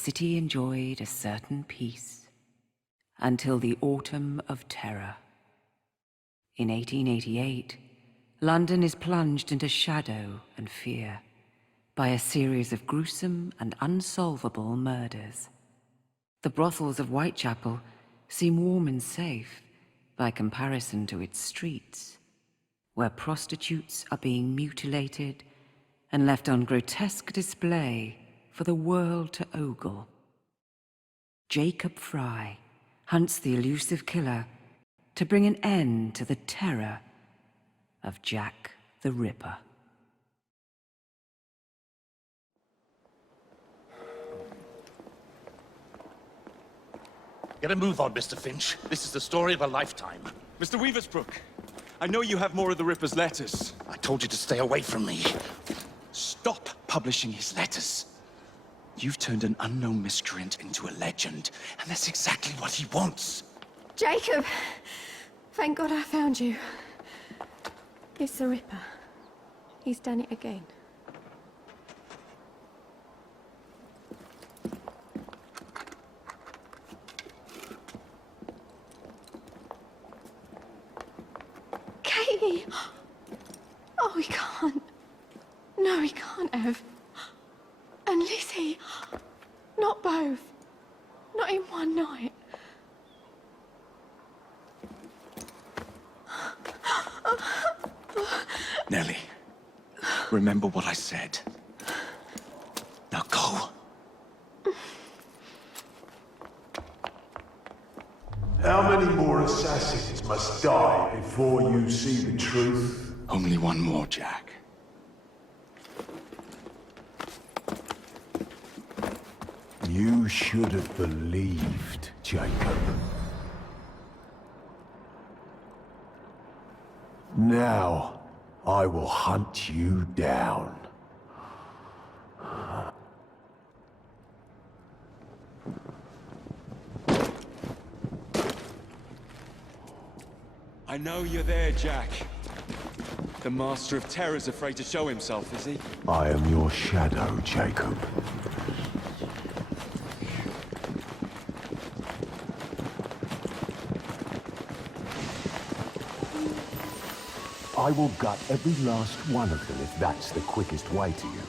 city enjoyed a certain peace until the Autumn of Terror. In 1888, London is plunged into shadow and fear by a series of gruesome and unsolvable murders. The brothels of Whitechapel seem warm and safe by comparison to its streets, where prostitutes are being mutilated and left on grotesque display for the world to ogle. Jacob Frye hunts the elusive killer to bring an end to the terror of Jack the Ripper. Get a move on, Mr. Finch. This is the story of a lifetime. Mr. Weaversbrook, I know you have more of the Ripper's letters. I told you to stay away from me. Stop publishing his letters. You've turned an unknown miscreant into a legend, and that's exactly what he wants. Jacob! Thank God I found you. It's the Ripper. He's done it again. Katie! Oh, he can't. No, he can't have. And Lizzie. Not both. Not in one night. Nellie, remember what I said. Now go. How many more assassins must die before you see the truth? Only one more, Jack. You should have believed, Jacob. Now, I will hunt you down. I know you're there, Jack. The Master of Terror's afraid to show himself, is he? I am your shadow, Jacob. I will gut every last one of them if that's the quickest way to you.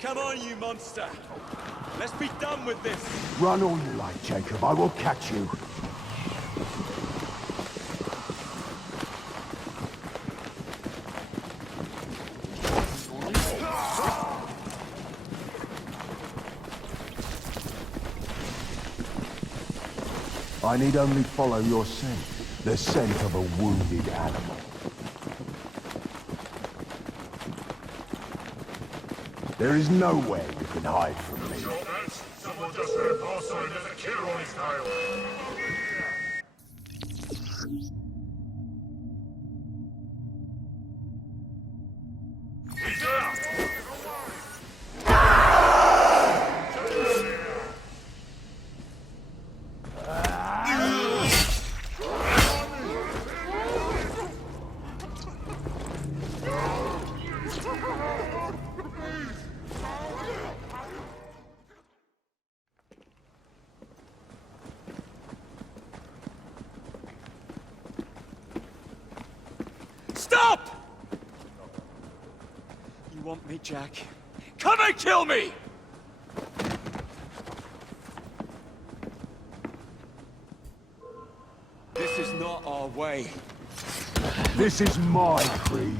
Come on, you monster! Let's be done with this! Run all you like, Jacob. I will catch you. I need only follow your scent. The scent of a wounded animal. There is nowhere you can hide from me. Someone just heard also there's a killer on his tail. He's there! Stop! You want me, Jack? Come and kill me! This is not our way. This is my creed.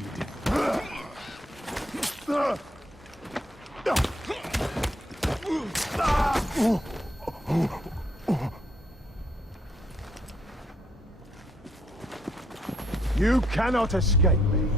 You cannot escape me.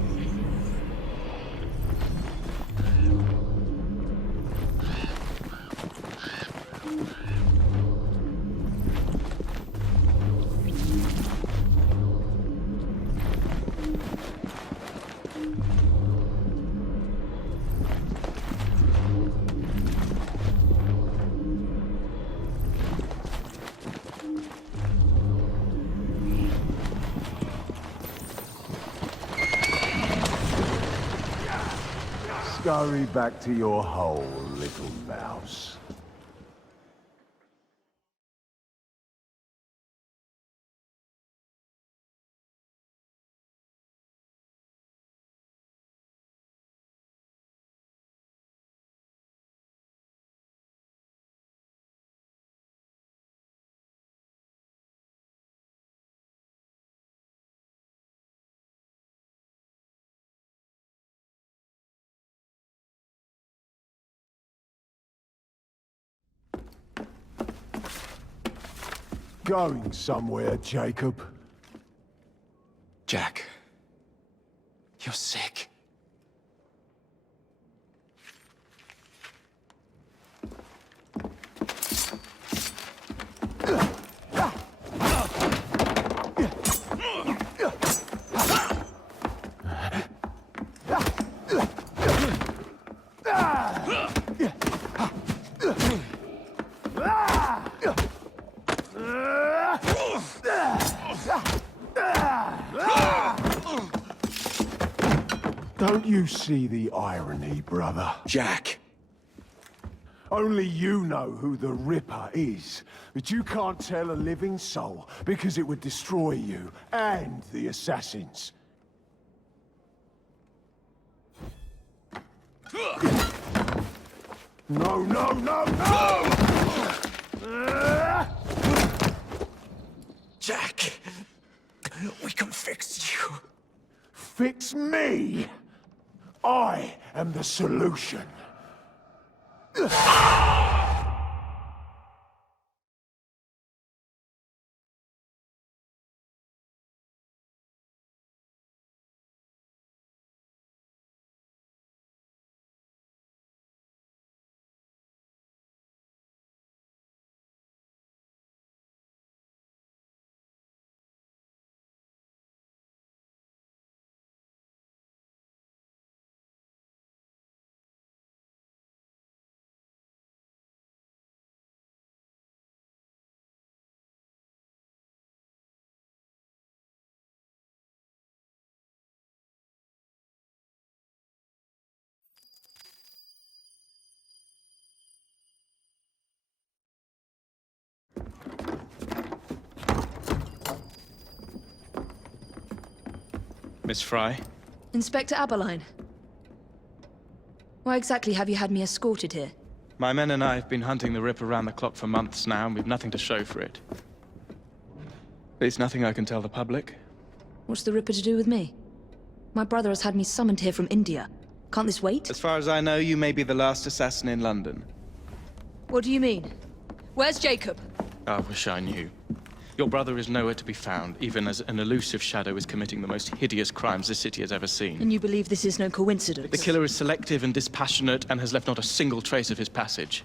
Scurry back to your hole, little mouse. Going somewhere, Jacob? Jack, you're sick. Don't you see the irony, brother? Jack! Only you know who the Ripper is, but you can't tell a living soul because it would destroy you and the assassins. No, no, no, no! Jack! We can fix you. Fix me? I am the solution. Miss Frye? Inspector Aberline. Why exactly have you had me escorted here? My men and I have been hunting the Ripper around the clock for months now, and we've nothing to show for it. There's nothing I can tell the public. What's the Ripper to do with me? My brother has had me summoned here from India. Can't this wait? As far as I know, you may be the last assassin in London. What do you mean? Where's Jacob? I wish I knew. Your brother is nowhere to be found, even as an elusive shadow is committing the most hideous crimes this city has ever seen. And you believe this is no coincidence? The killer is selective and dispassionate and has left not a single trace of his passage.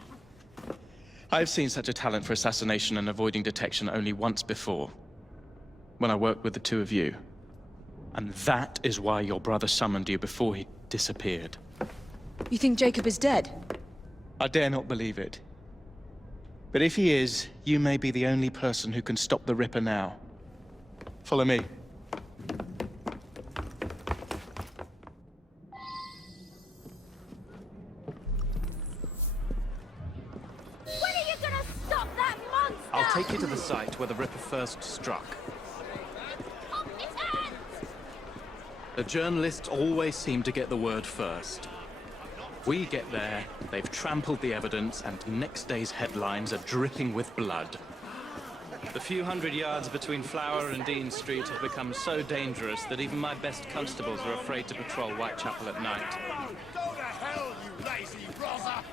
I've seen such a talent for assassination and avoiding detection only once before, when I worked with the two of you. And that is why your brother summoned you before he disappeared. You think Jacob is dead? I dare not believe it. But if he is, you may be the only person who can stop the Ripper now. Follow me. When are you gonna stop that monster? I'll take you to the site where the Ripper first struck. Off his hands! The journalists always seem to get the word first. We get there, they've trampled the evidence, and next day's headlines are dripping with blood. The few hundred yards between Flower and Dean Street have become so dangerous that even my best constables are afraid to patrol Whitechapel at night. Go to hell, you lazy brother!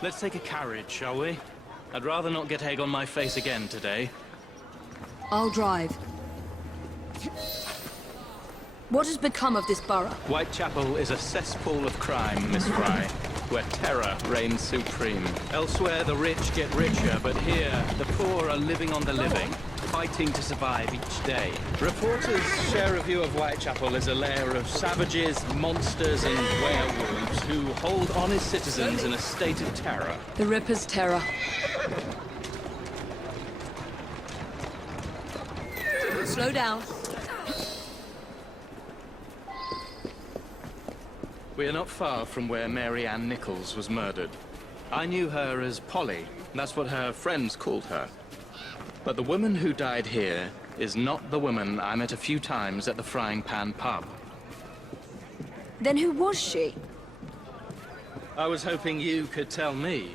Let's take a carriage, shall we? I'd rather not get egg on my face again today. I'll drive. What has become of this borough? Whitechapel is a cesspool of crime, Miss Frye, where terror reigns supreme. Elsewhere, the rich get richer, but here, the poor are living on the living, fighting to survive each day. Reporters share a view of Whitechapel as a lair of savages, monsters, and werewolves who hold honest citizens in a state of terror. The Ripper's terror. Slow down. We are not far from where Mary Ann Nichols was murdered. I knew her as Polly. That's what her friends called her. But the woman who died here is not the woman I met a few times at the Frying Pan pub. Then who was she? I was hoping you could tell me.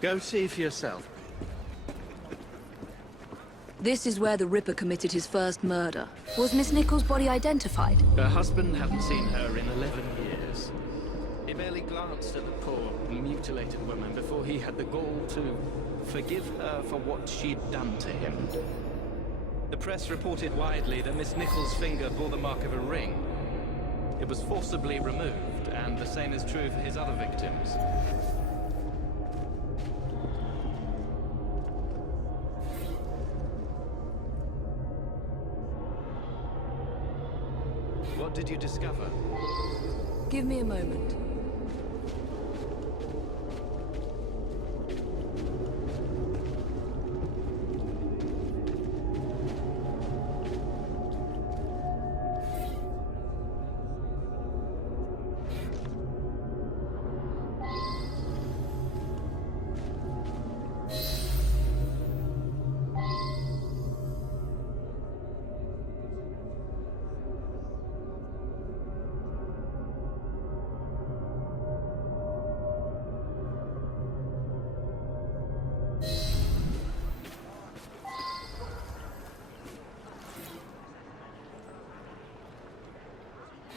Go see for yourself. This is where the Ripper committed his first murder. Was Miss Nichols' body identified? Her husband hadn't seen her in 11 years. He barely glanced at the poor, mutilated woman before he had the gall to forgive her for what she'd done to him. The press reported widely that Miss Nichols' finger bore the mark of a ring. It was forcibly removed, and the same is true for his other victims. What did you discover? Give me a moment.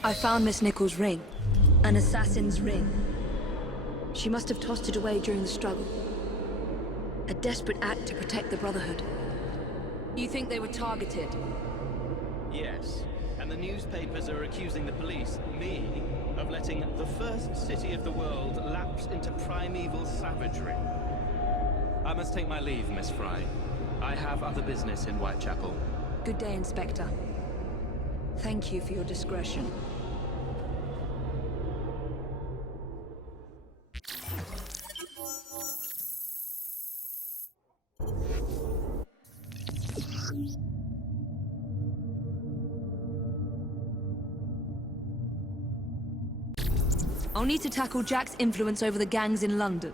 I found Miss Nichols' ring. An assassin's ring. She must have tossed it away during the struggle. A desperate act to protect the Brotherhood. You think they were targeted? Yes. And the newspapers are accusing the police, me, of letting the first city of the world lapse into primeval savagery. I must take my leave, Miss Frye. I have other business in Whitechapel. Good day, Inspector. Thank you for your discretion. I'll need to tackle Jack's influence over the gangs in London.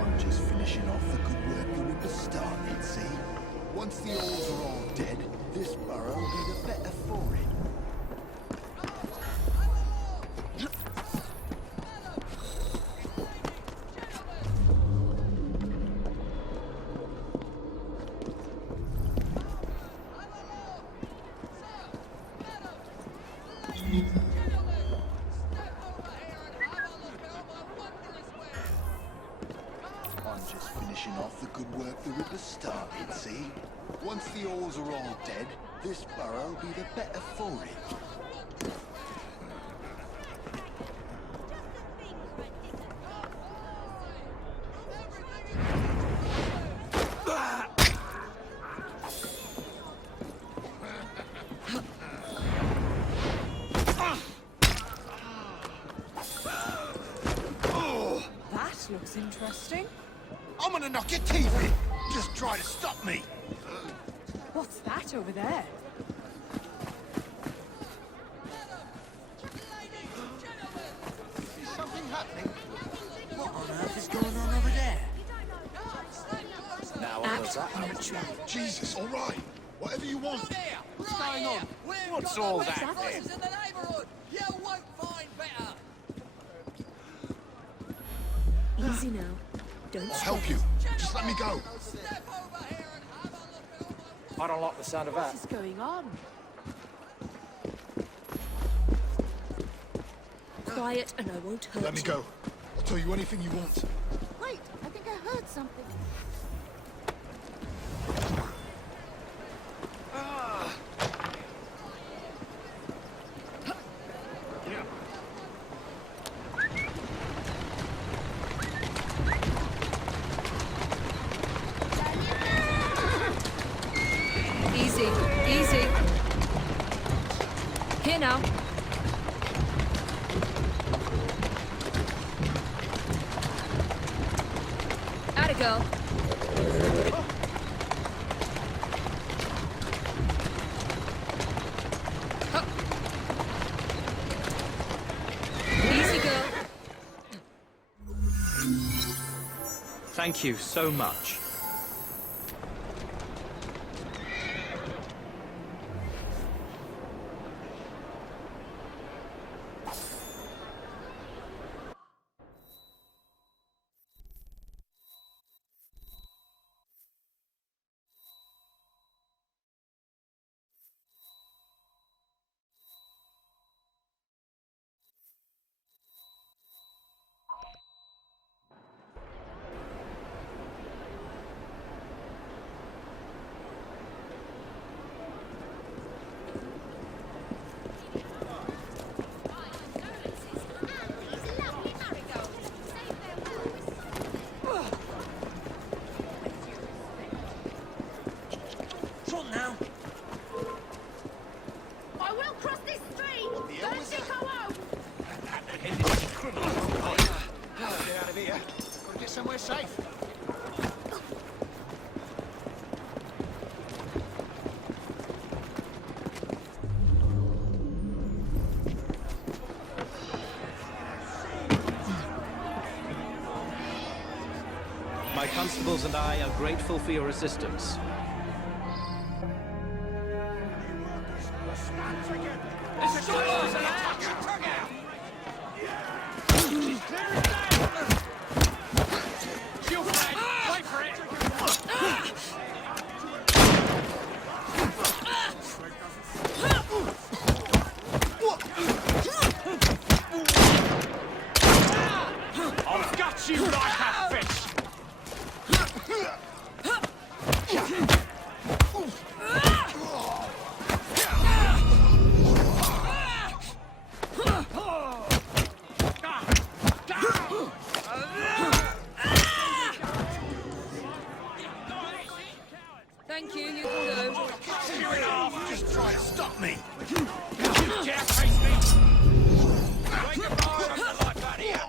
I'm just finishing off the good work the Ripper started, see? Once the Alls are all dead, this borough will be the better for it. I'm just finishing off the good work the Ripper started, see? Once the Alls are all dead, this borough will be the better for it. looks interesting. I'm gonna knock your teeth in! Just try to stop me! What's that over there? Is something happening? What on earth is going on over there? Now, what was that? Jesus, alright! Whatever you want! What's going on? What's all that then? in the neighborhood. You won't find better. Easy now. Don't I'll stress. help you. Just let me go. Step over here and have a look at I don't like the sound of that. What's going on? Quiet and I won't hurt Let me you. go. I'll tell you anything you want. Wait, I think I heard something. Easy, easy. Here now. Atta girl. Hup. Easy girl. Thank you so much. I will cross this stream. Don't think I won't. Get out of here. Gotta get somewhere safe. My constables and I are grateful for your assistance. I've got you like a fish! Thank you, you can go. You're in half. Just try to stop me. You dare face me? Wake up, I'm the life out here!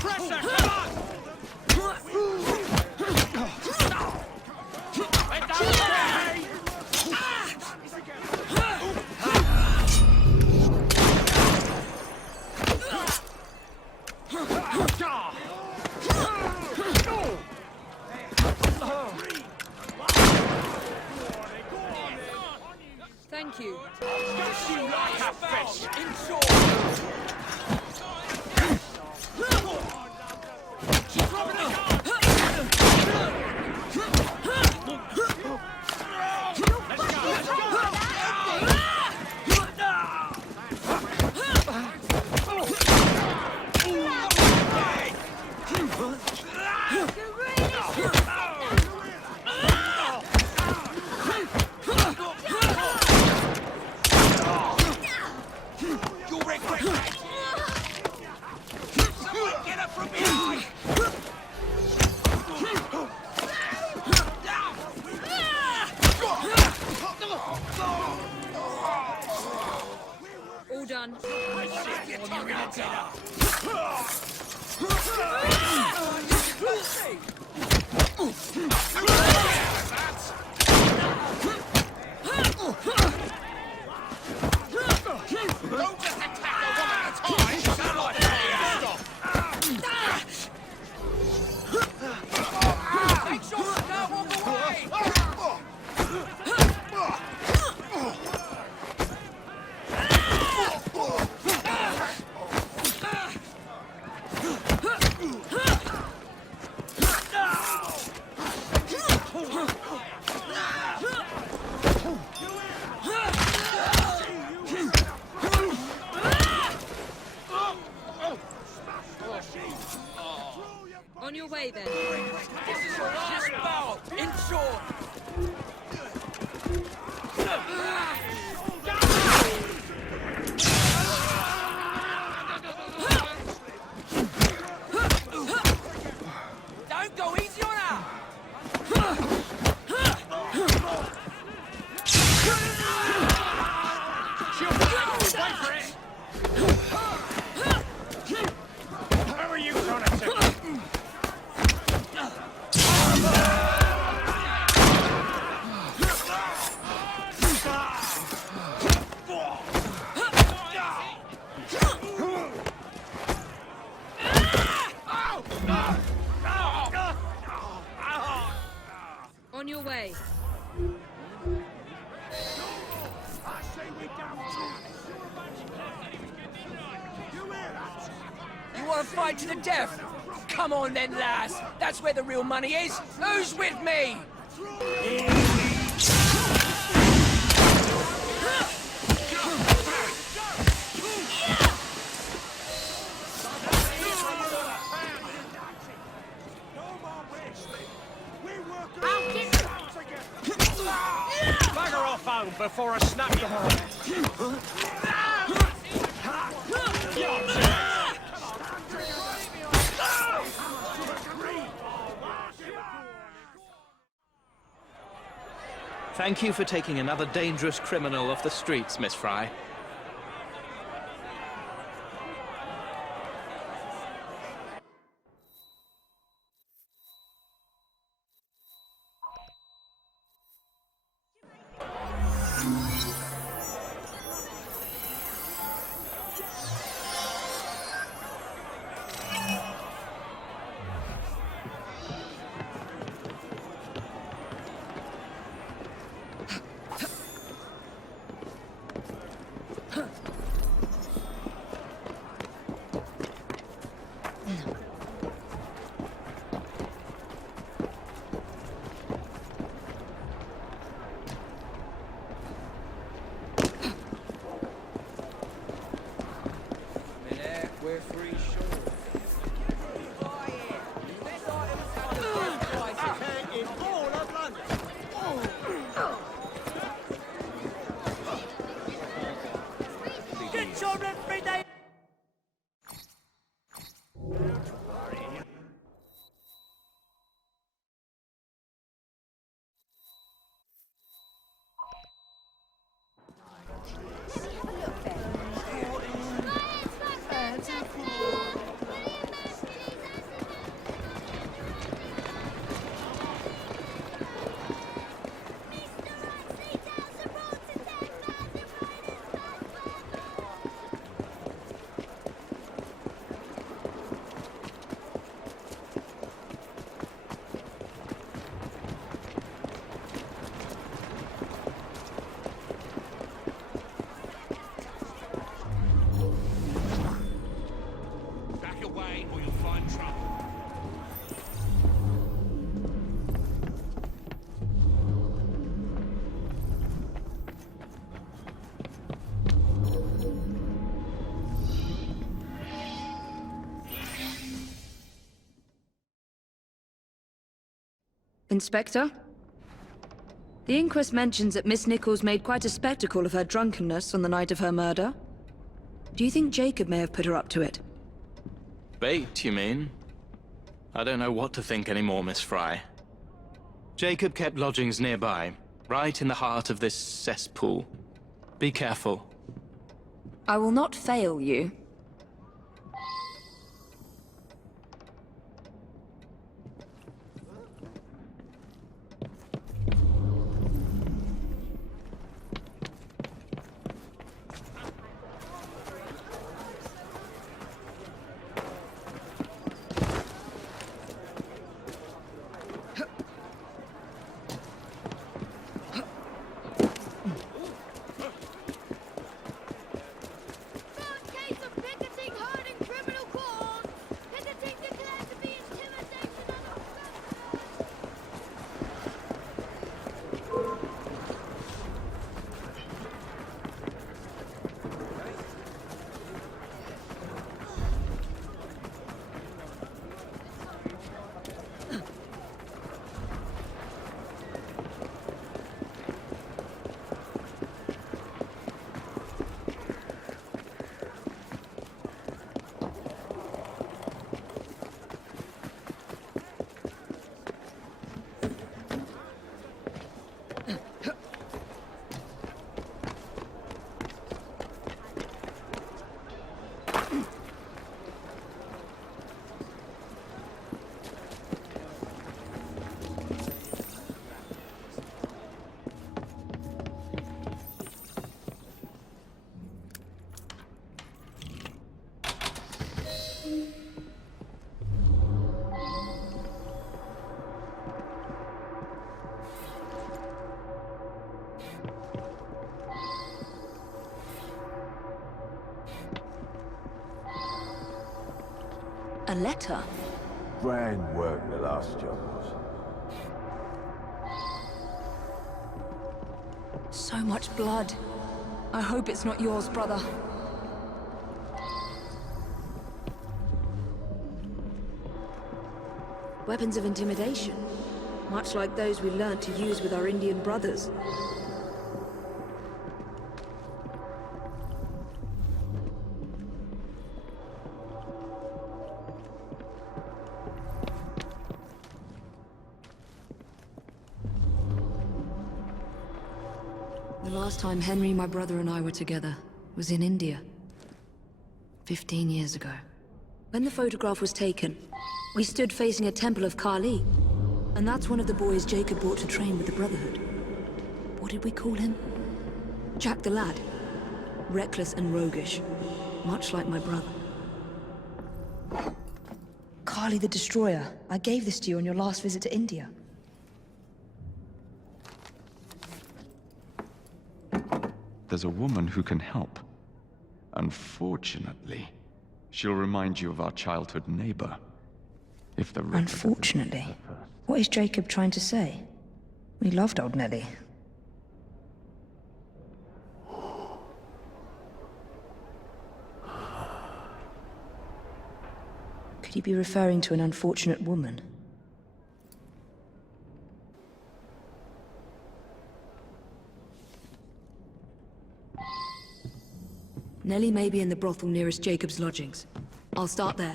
Pressure, come on! Let down the day! Thank you. Got you like a fish! She's dropping the gun! Let's go, let's go! You'll regret that. Someone get up from behind! All done. Don't just attack her one at a time! Sound like take shots and now walk away! On your way, then. This is your last bout! Enjoy! Don't go easy on her! Wait for it! Where are you trying to take? On your way. You want to fight to the death? Come on then, lass. That's where the real money is. Who's with me? Bugger off home before I snap your heart. Thank you for taking another dangerous criminal off the streets, Miss Frye. We're free shore. In all of London. Get your everyday. Inspector? The inquest mentions that Miss Nichols made quite a spectacle of her drunkenness on the night of her murder. Do you think Jacob may have put her up to it? Bait, you mean? I don't know what to think anymore, Miss Frye. Jacob kept lodgings nearby, right in the heart of this cesspool. Be careful. I will not fail you. A letter? Grand work the last job was. So much blood. I hope it's not yours, brother. Weapons of intimidation. Much like those we learnt to use with our Indian brothers. The last time Henry, my brother, and I were together was in India. 15 years ago. When the photograph was taken, we stood facing a temple of Kali. And that's one of the boys Jacob brought to train with the Brotherhood. What did we call him? Jack the Lad. Reckless and roguish. Much like my brother. Kali the Destroyer. I gave this to you on your last visit to India. There's a woman who can help. Unfortunately, she'll remind you of our childhood neighbor. If the Ripper Unfortunately? What is Jacob trying to say? We loved old Nelly. Could he be referring to an unfortunate woman? Nelly may be in the brothel nearest Jacob's lodgings. I'll start there.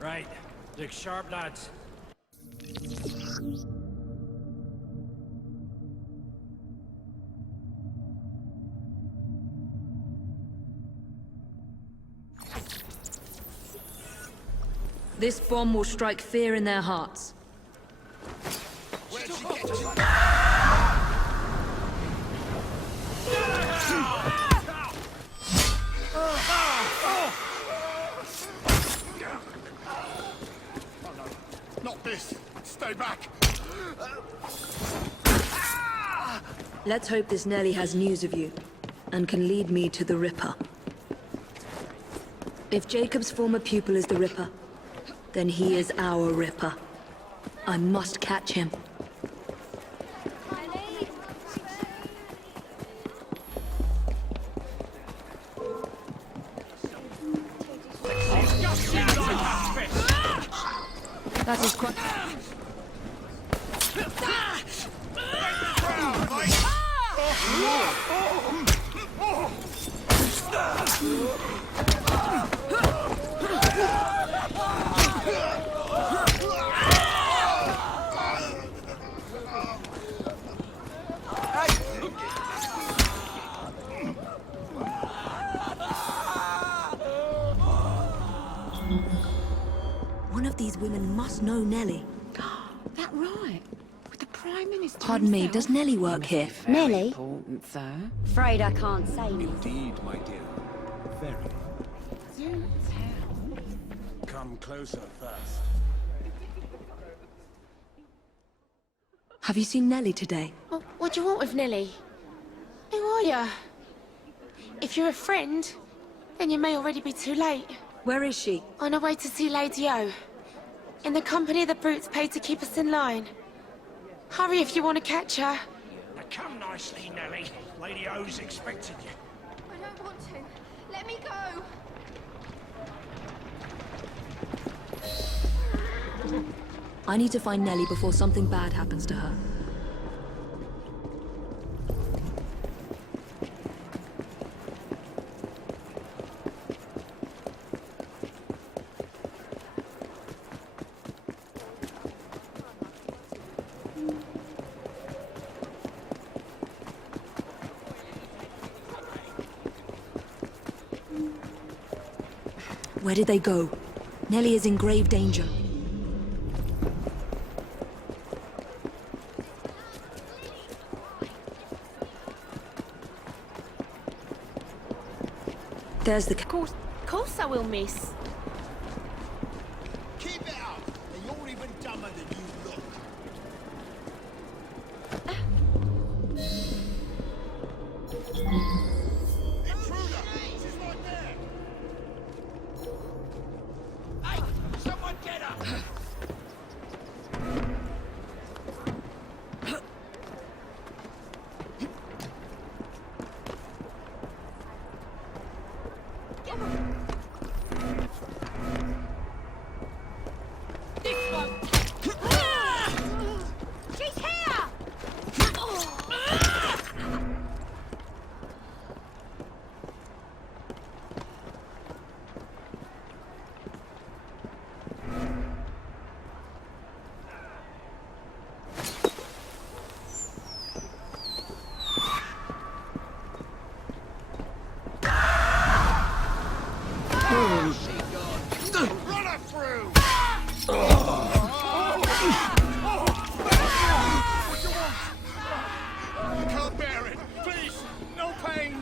Right. Look sharp, lads. This bomb will strike fear in their hearts. Where'd she get you? Not this. Stay back. Let's hope this Nelly has news of you, and can lead me to the Ripper. If Jacob's former pupil is the Ripper, then he is our Ripper. I must catch him. That is quite... One of these women must know Nellie. That right. With the Prime Minister Pardon me, himself. does Nellie work here? Nellie? Important, sir. Afraid I can't say. Indeed, my dear. Very. Do tell. Come closer first. Have you seen Nellie today? What do you want with Nellie? Who are you? If you're a friend, then you may already be too late. Where is she? On her way to see Lady O. In the company the brutes paid to keep us in line. Hurry if you want to catch her. Now come nicely, Nellie. Lady O's expecting you. I don't want to. Let me go. I need to find Nellie before something bad happens to her. Where did they go? Nellie is in grave danger. There's the... Course I will, miss. Keep it up, and you're even dumber than you look. Intruder! She's right there! Hey! Someone get her! She's here! Run her through! What you want? I can't bear it. Please, no pain.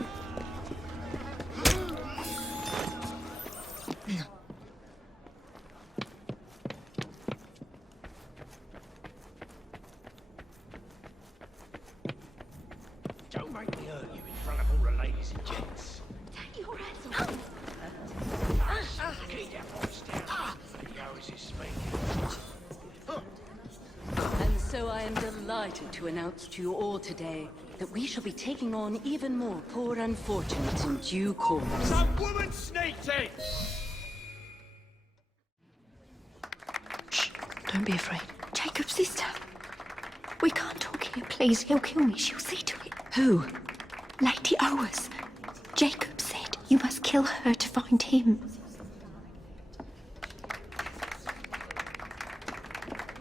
Don't make me hurt you in front of all the ladies and gents. Take your hands off. Keep that voice down. Lady O is his speaking. And so I am delighted to announce to you all today that we shall be taking on even more poor unfortunates in due course. Some woman sneaked in! Shh, don't be afraid. Jacob's sister. We can't talk here, please. He'll kill me. She'll see to it. Who? Lady Owers. Jacob said you must kill her to find him.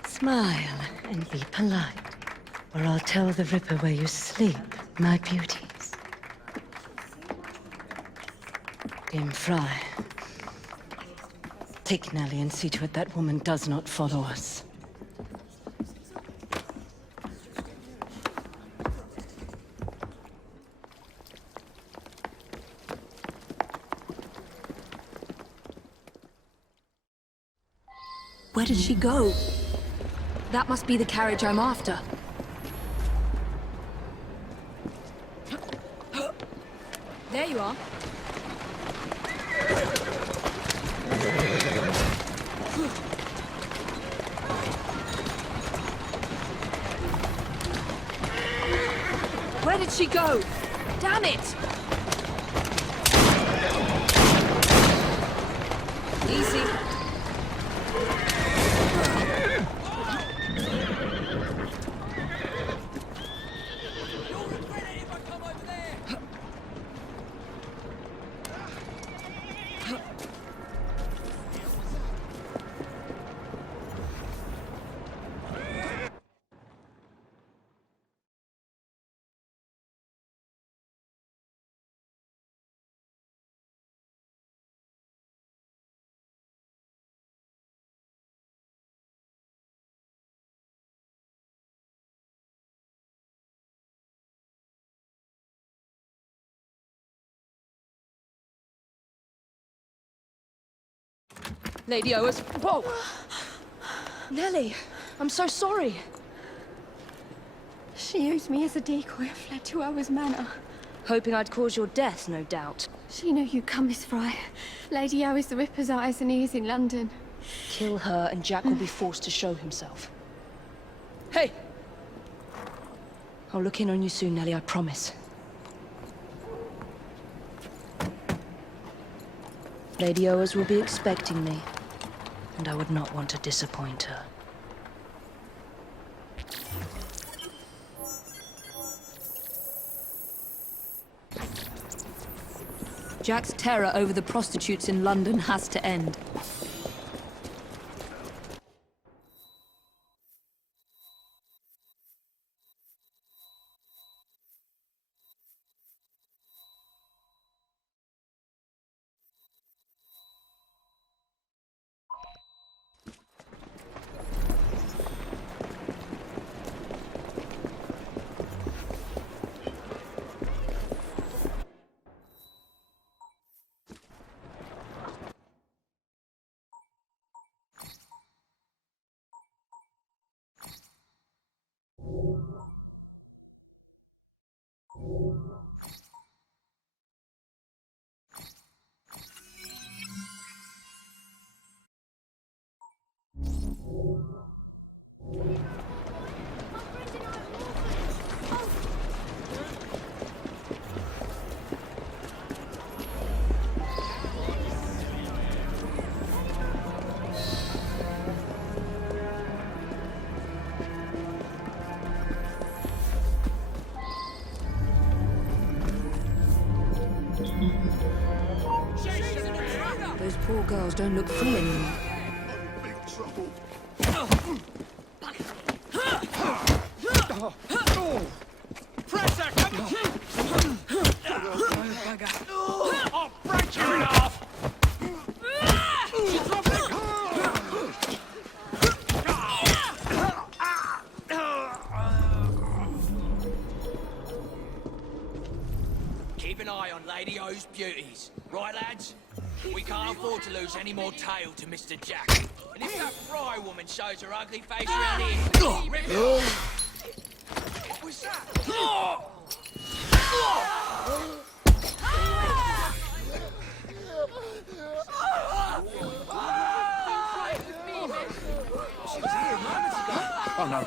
Smile and be polite, or I'll tell the Ripper where you sleep, my beauties. Dame Frye, take Nellie and see to it that woman does not follow us. Where did she go? That must be the carriage I'm after. There you are. Where did she go? Damn it! Easy. Lady Oa's... Whoa! Nellie, I'm so sorry. She used me as a decoy and fled to Oa's manor. Hoping I'd cause your death, no doubt. She knew you'd come, Miss Frye. Lady O is the Ripper's eyes and ears in London. Kill her and Jack will be forced to show himself. Hey! I'll look in on you soon, Nellie, I promise. Lady Oas will be expecting me, and I would not want to disappoint her. Jack's terror over the prostitutes in London has to end. Those poor girls don't look free anymore. Big trouble. Presser, come on! I'll break you in half! Keep an eye on Lady O's beauties. Right, lads? We can't afford to lose any more tail to Mr. Jack. And if that Frye woman shows her ugly face around here, rip it off. What was that? She was here moments ago. Oh no.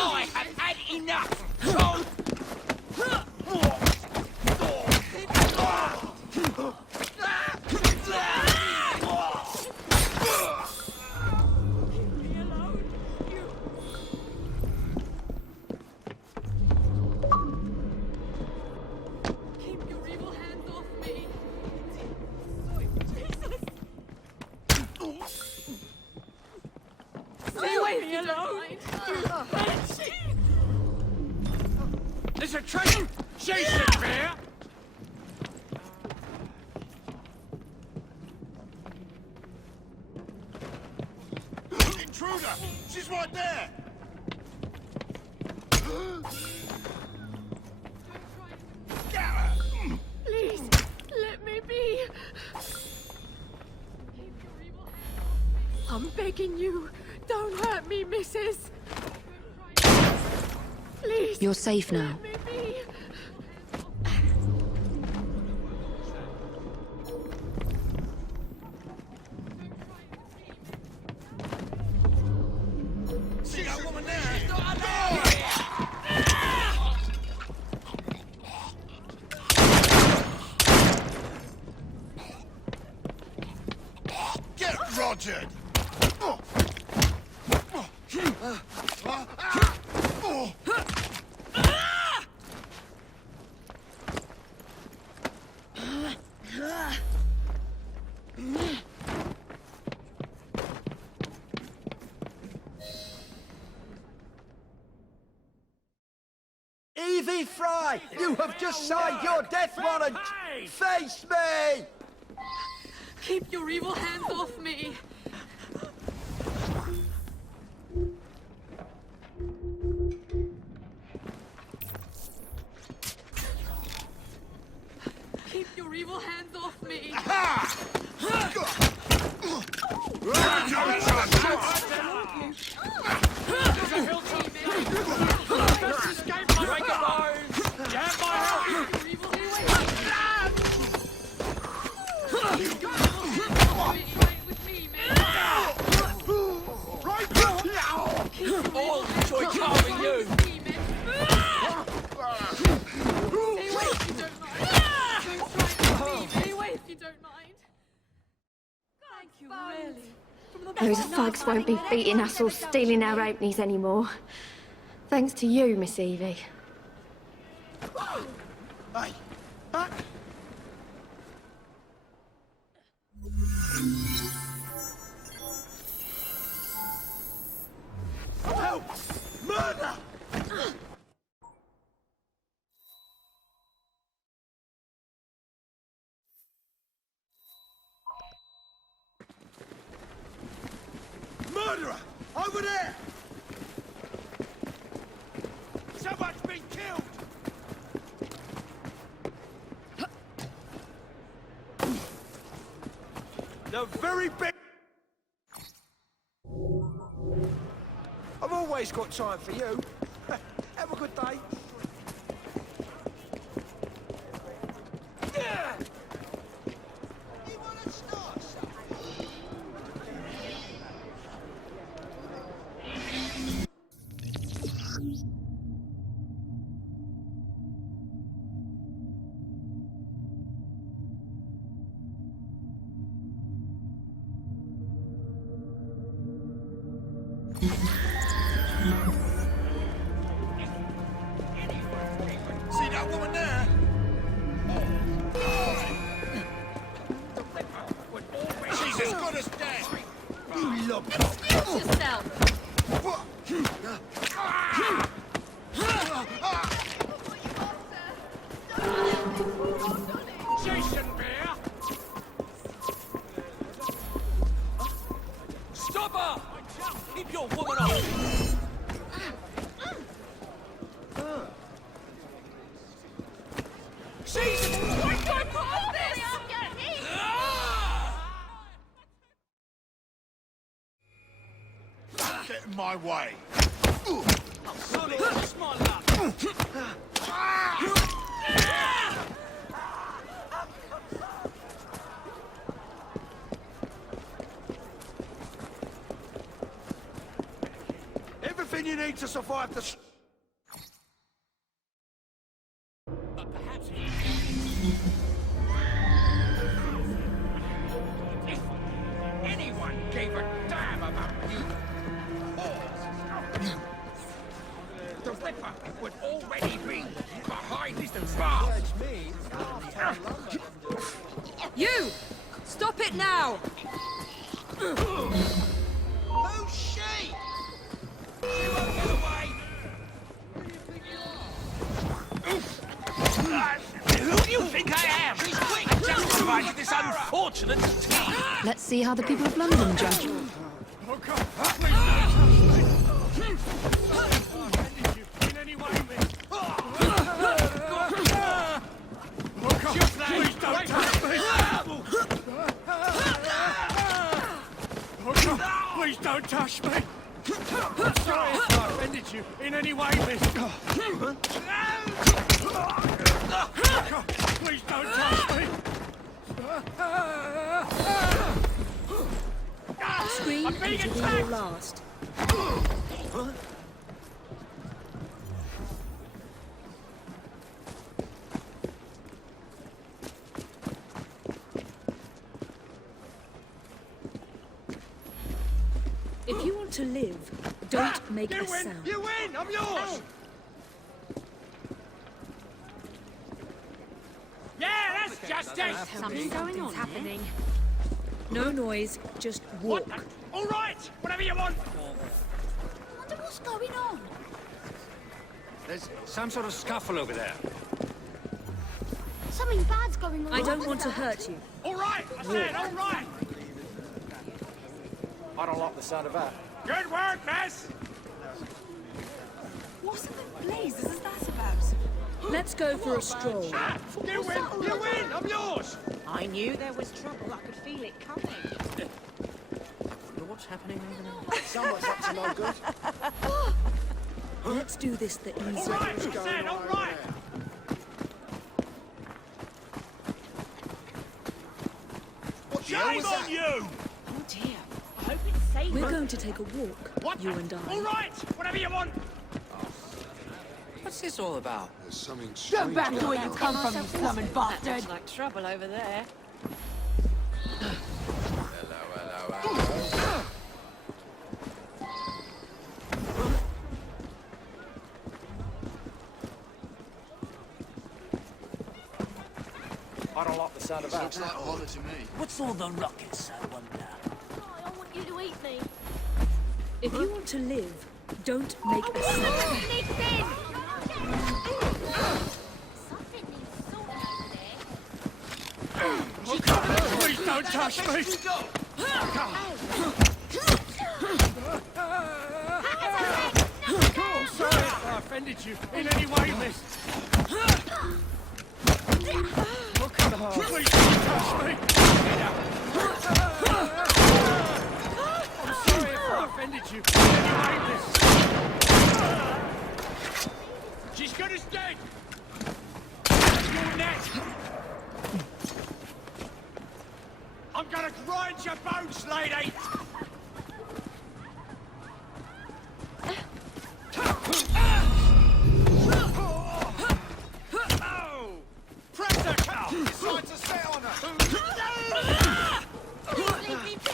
I have had enough! Keep your evil hands off me. Stay away from me alone. There's a traitor! She's in here! Intruder! She's right there! Get her! Please, let me be. I'm begging you, don't hurt me, missus. Please. You're safe now. Let me be. See that woman there? Get Rogered! Evie Frye, you have just signed your death warrant! Face me! Keep your evil hands off me. your evil hands off me! All enjoy carving you! Those thugs won't be beating us or stealing our openings anymore. Thanks to you, Miss Evie. Hey! Help! Murder! Murderer! Over there! Someone's been killed! The very best. I've always got time for you. Have a good day. Yeah! You want to start something? See that woman there? She's as good as dead. You look. Excuse yourself! She shouldn't be here! Stop her! Keep your woman off! Jesus! Don't cause this! Get in my way. Son of a small luck! Everything you need to survive the... But perhaps if anyone gave a damn about you, the Ripper would already be behind these bars. You! Stop it now! Who's she? She won't get away. Who do you think I am? She's quick. I just provided this unfortunate tea. Let's see how the people of London judge. Oh, God. Please don't touch me. In any way, miss. Oh, God. Please don't touch me. Oh, God. Please don't touch me. I'm sorry if I offended you in any way, miss. Please don't touch me. Scream until you're last. If you want to live, don't make a sound. You win! I'm yours! Yeah, that's just it! Something's happening. No noise, just walk. All right! Whatever you want! I wonder what's going on. There's some sort of scuffle over there. Something bad's going on. I don't want to hurt you. All right! I said, all right! I don't like the sound of that. Good work, miss! What in the blazes is that about? Let's go for a stroll. You win! You win! I'm yours! I knew there was trouble. I could feel it coming. What's happening over there? Someone's up to no good. Let's do this the easy All right, way. Zed, all right! Shame on you! Oh dear. I hope it's safe. We're going to take a walk, What? you and I. All right! Whatever you want! What's this all about? There's something Go strange back to going where you on. come from, you slumming That bastard! looks like trouble over there. I don't like the sound of that. Looks like a holler to me. What's all the ruckus, I wonder? I want you to eat me. If you want to live, don't make a scene. Sneaked in! Something needs sorting over there. Please don't touch me! I'm sorry if I offended you in any way, miss. Please don't touch me! I'm sorry if I offended you in any way, miss. She's good as dead! You're next! I'm gonna grind your bones, lady! Decide to stay on her. Leave me be!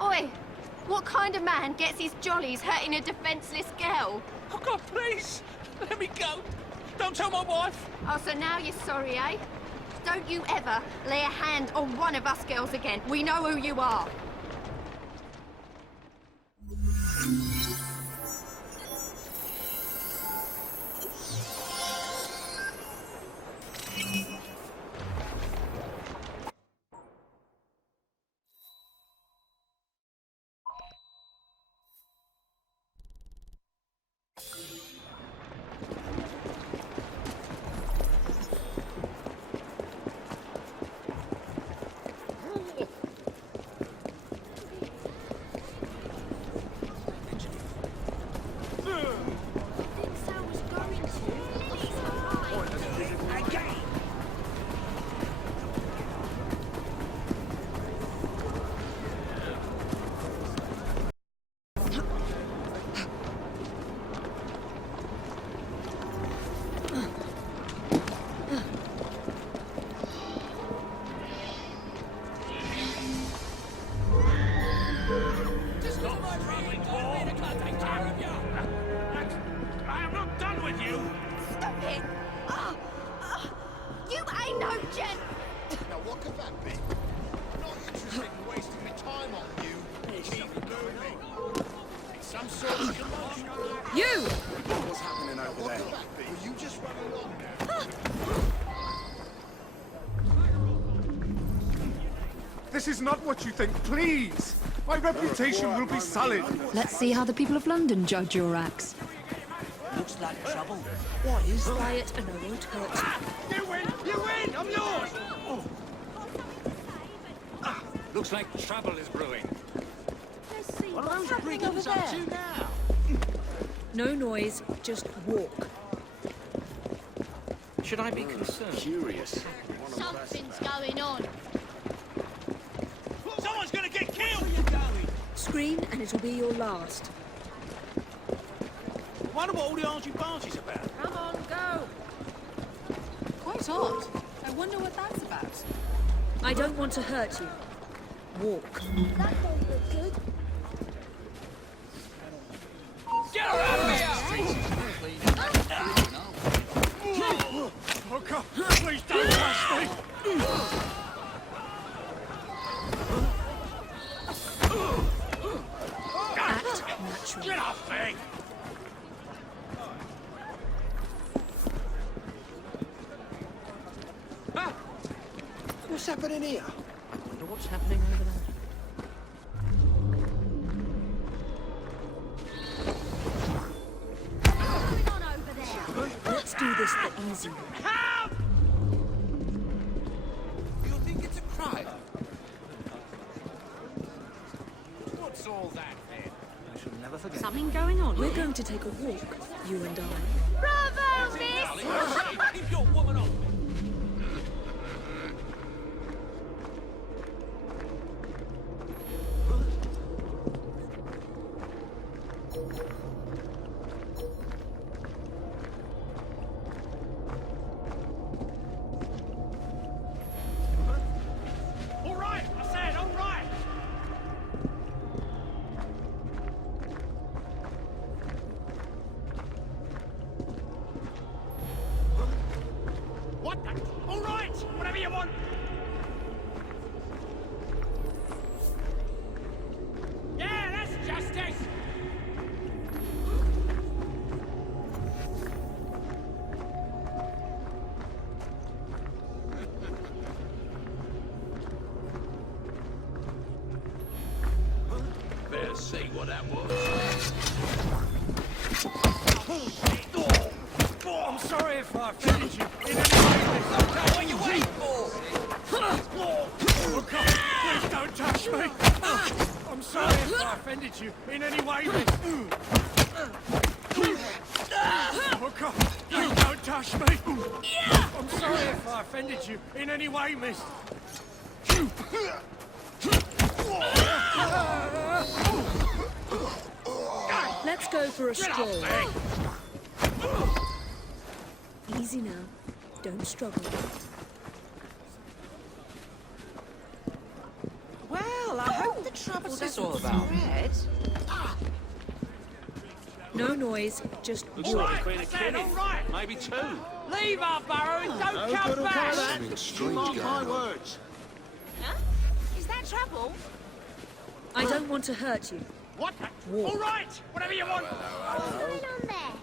Oi! What kind of man gets his jollies hurting a defenseless girl? Oh God, please! Let me go! Don't tell my wife! Oh, so now you're sorry, eh? Don't you ever lay a hand on one of us girls again. We know who you are. I am not done with you! Stop it! You ain't no gent! Now what could that be? I'm not interested in wasting my time on you. Keep moving. It's some sort of commotion. You! What's happening over there? Will you just run along now? This is not what you think, please! My reputation will be sullied. Let's see how the people of London judge your acts. Looks like trouble. What is quiet and I won't hurt you. You win! You win! I'm yours! Looks like trouble is brewing. Let's see What are what's those happening over brigands up there. to now? No noise, just walk. Should I be concerned? Curious. Something's going on. Someone's gonna get killed! Scream and it'll be your last. Wonder what all the argy-bargy's about. Come on, go! Quite odd. I wonder what that's about. I don't want to hurt you. Walk. That don't look good. Get her out of here! Oh, God, please don't touch me! Act natural. Get off me! What's happening here? I wonder what's happening over there. Let's do this the easy way. Help! You think it's a crime? What's all that then? I shall never forget. Something going on. We're going to take a walk, you and I. Bravo, miss! Keep your woman off me! All right, I said, all right! What the? All right, whatever you want! Yeah, that's justice! Better see what that was. I'm sorry if I offended you in any way, miss. What are you waiting for? Oh, God, please don't touch me! I'm sorry if I offended you in any way, miss. Oh, God, please don't touch me! I'm sorry if I offended you in any way, miss. Let's go for a stroll. Easy now. Don't struggle. Well, I hope the trouble doesn't spread. No noise, just All walk. right, I said, all right! Maybe two. Leave our burrow and don't come back! Something strange going on. words. Huh? Is that trouble? I don't want to hurt you. What? Walk. All right, whatever you want! What's going on there?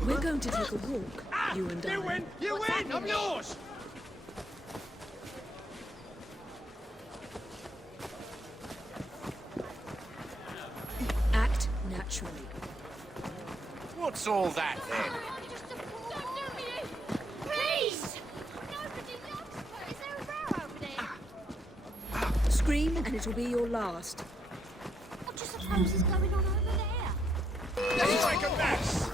We're going to take a walk, you and I. You win! You win! I'm yours! Act naturally. What's all that then? Don't do me! Please! Nobody loves her. Is there a row over there? Scream and it'll be your last. What do you suppose is going on over there? Let's make a mess!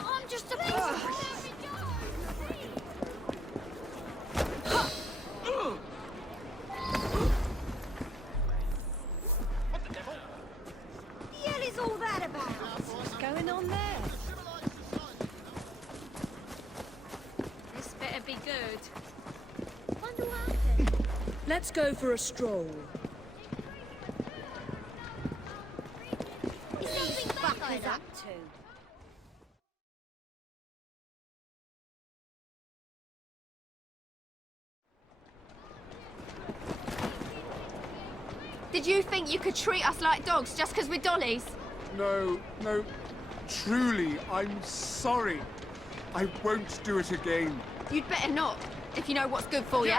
I'm just a piece of... The hell is all that about? What's going on there? This better be good. Wonder what happened. Let's go for a stroll. Is something fuckers up to? Did you think you could treat us like dogs just because we're dollies? No, no. Truly, I'm sorry. I won't do it again. You'd better not, if you know what's good for you.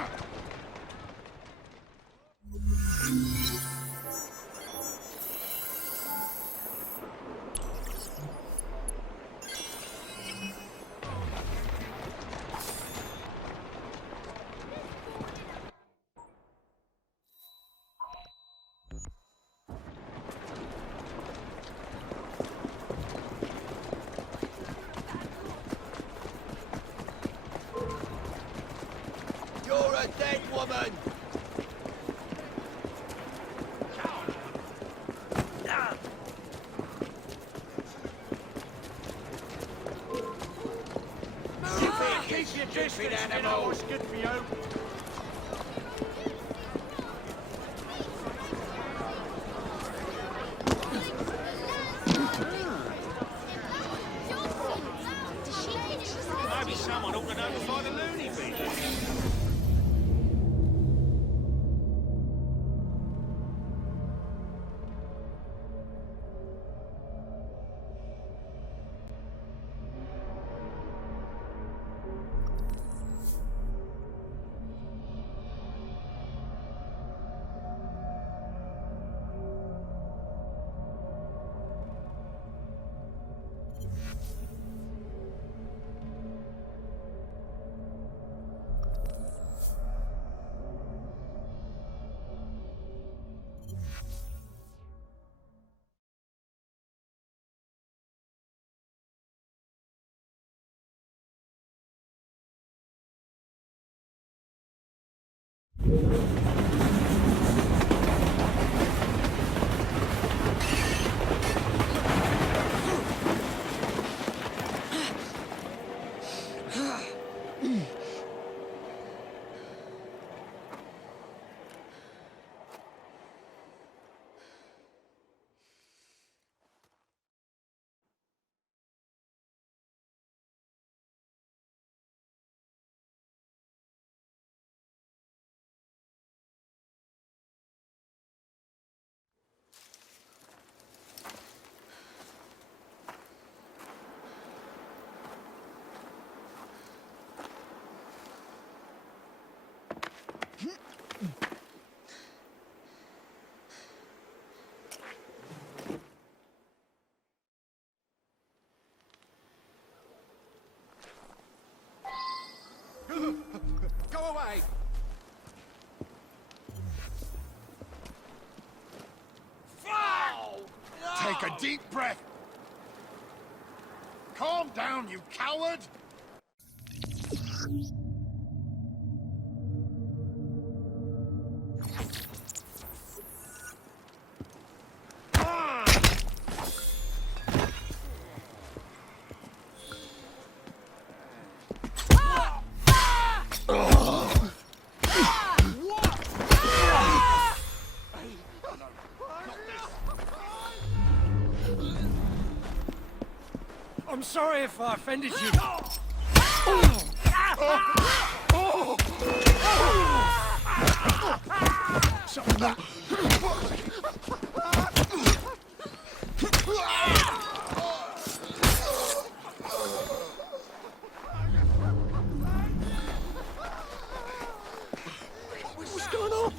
woman! Keep your distance, animal. What's good for you? Maybe someone ought to notify the loony bin. Go away! Take a deep breath. Calm down, you coward! I'm sorry if I offended you. What's going on?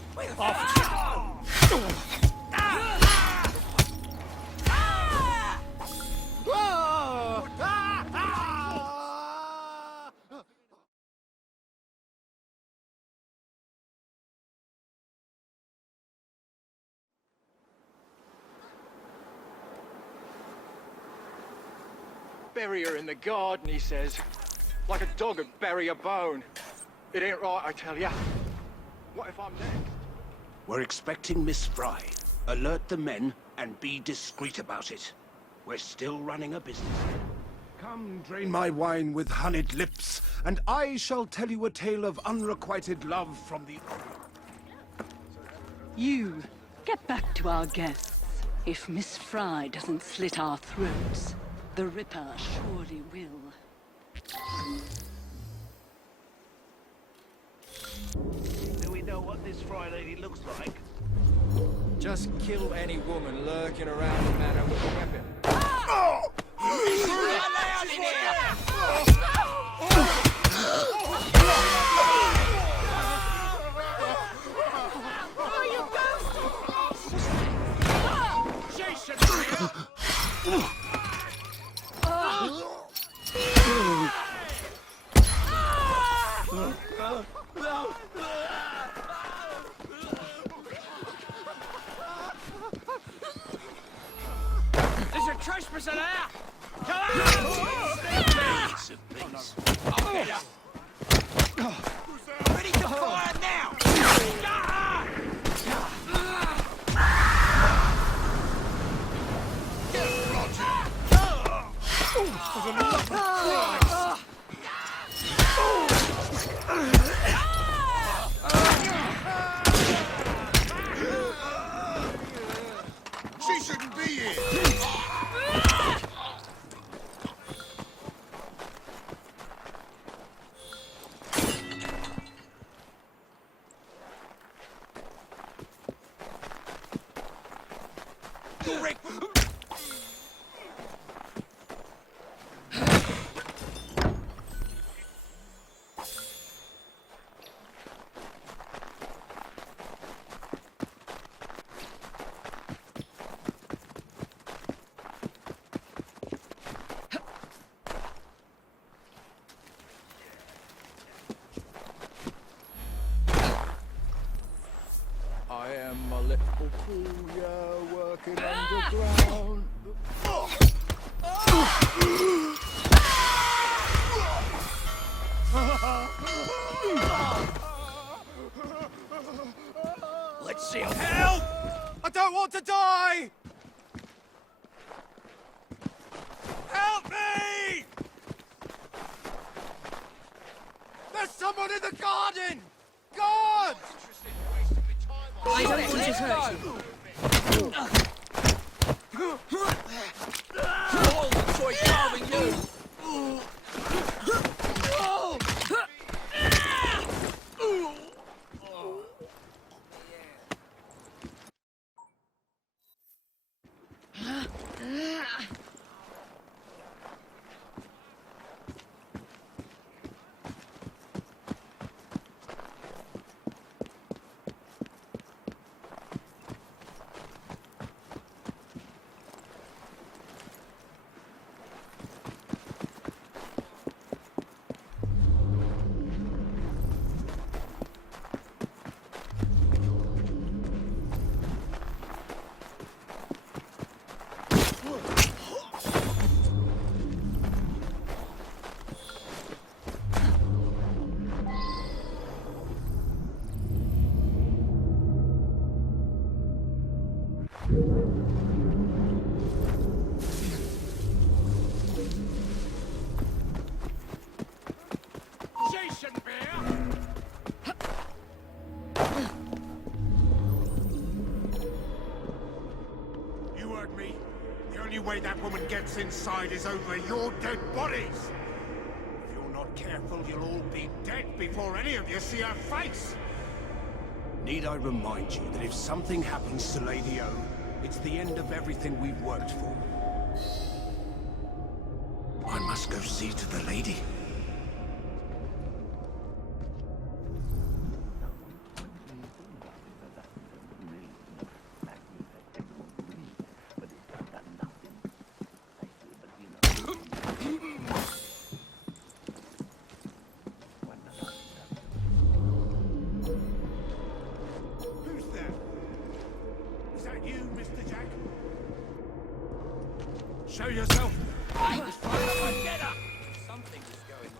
Bury her in the garden, he says. Like a dog would bury a bone. It ain't right, I tell ya. What if I'm next? We're expecting Miss Frye. Alert the men and be discreet about it. We're still running a business. Come, drain my wine with honeyed lips, and I shall tell you a tale of unrequited love from the... You, get back to our guests. If Miss Frye doesn't slit our throats, the Ripper surely will. Do we know what this Frye lady looks like? Just kill any woman lurking around the manor with a weapon. There's a trespasser there! Come on! Ready to fire now! You'll wreck. I am a little fool, yeah, working underground. Let's see. Help! I don't want to die! Help me! There's someone in the garden! God! I don't want to hurt you. Oh, Troy carving you! You heard me. The only way that woman gets inside is over your dead bodies. If you're not careful, you'll all be dead before any of you see her face. Need I remind you that if something happens to Lady O, it's the end of everything we've worked for. I must go see to the lady. Who's there? Is that you, Mr. Jack? Show yourself! Get up! Something is going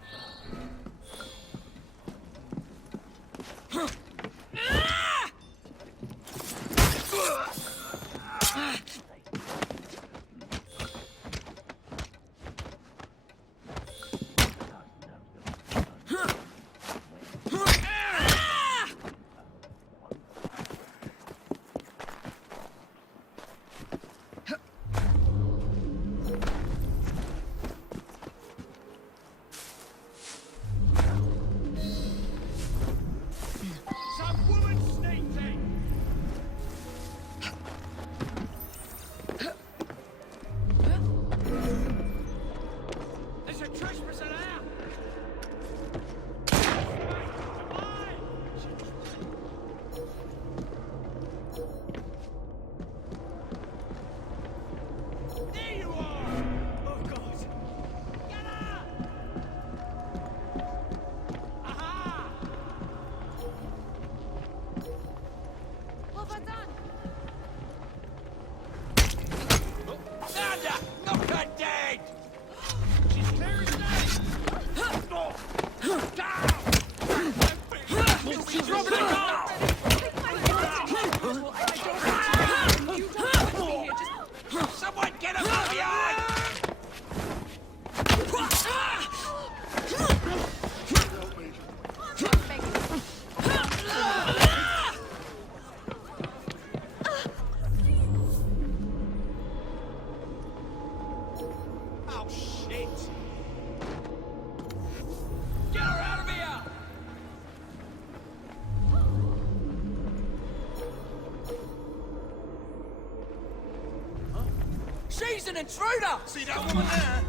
She's an intruder! See that woman there?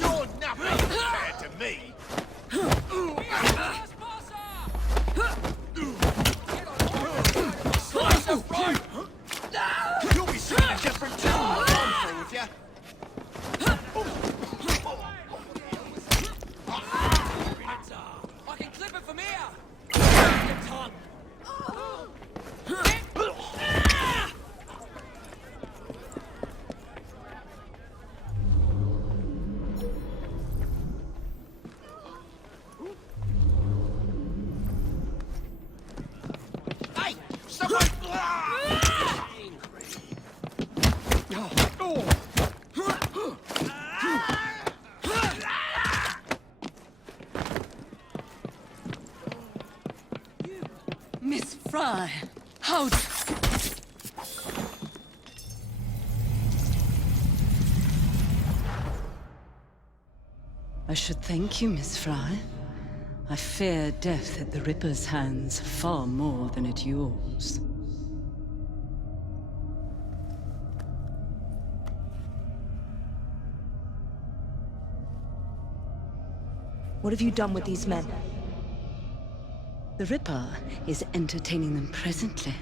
You're nothing compared to me! Slice of right! You'll be singing a different tune when I'm through with you. I can clip it from here! Your tongue! Hey! Someone! Miss Frye, how... I should thank you, Miss Frye. I fear death at the Ripper's hands far more than at yours. What have you done with these men? The Ripper is entertaining them presently.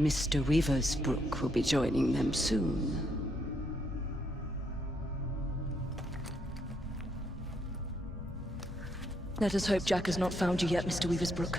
Mr. Weaversbrook will be joining them soon. Let us hope Jack has not found you yet, Mr. Weaversbrook.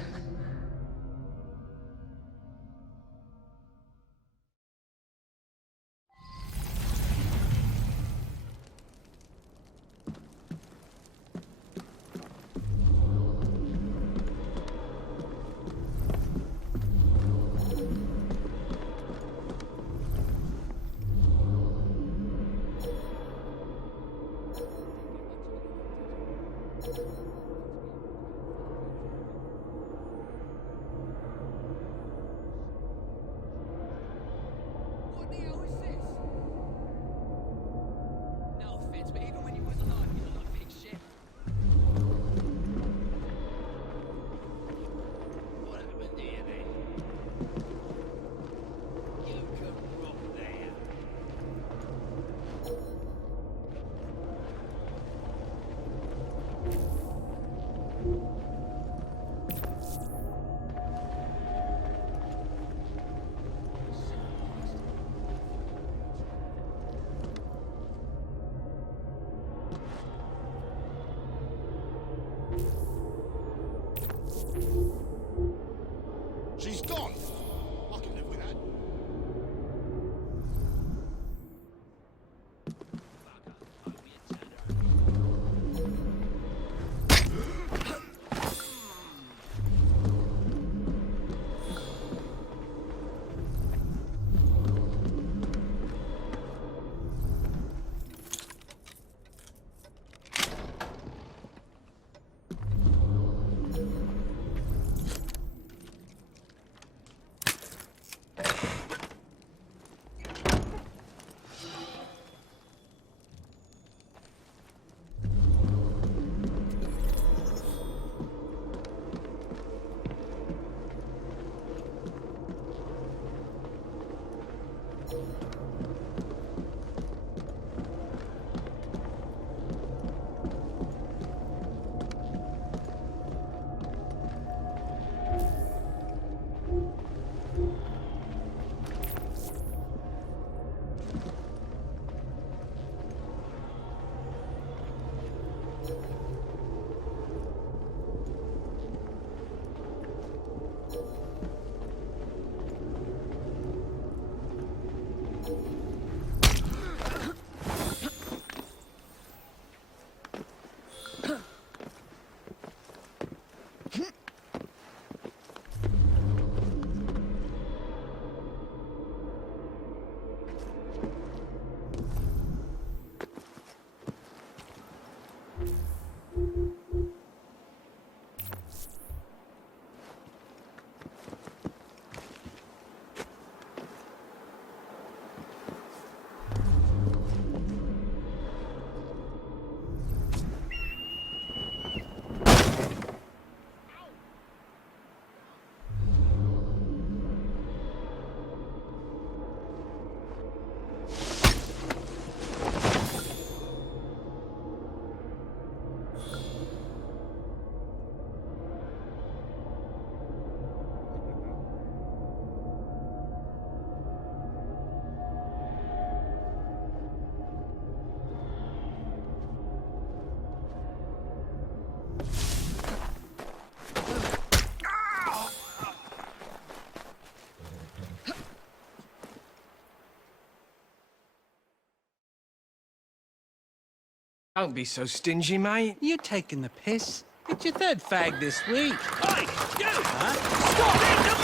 Don't be so stingy, mate. You're taking the piss. It's your third fag this week. Hey, you! Huh? Stop it! The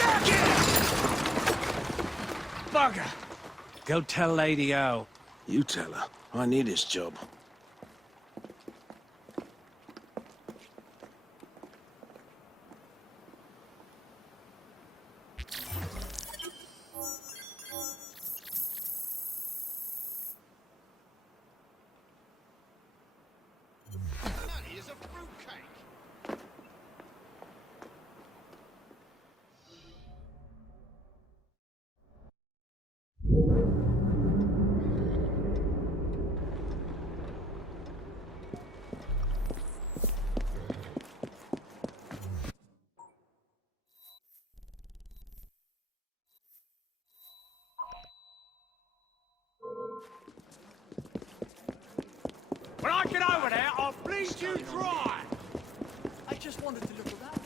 back! Bugger! Go tell Lady O. You tell her. I need this job. When I get over there, I'll bleed you dry! I just wanted to look around.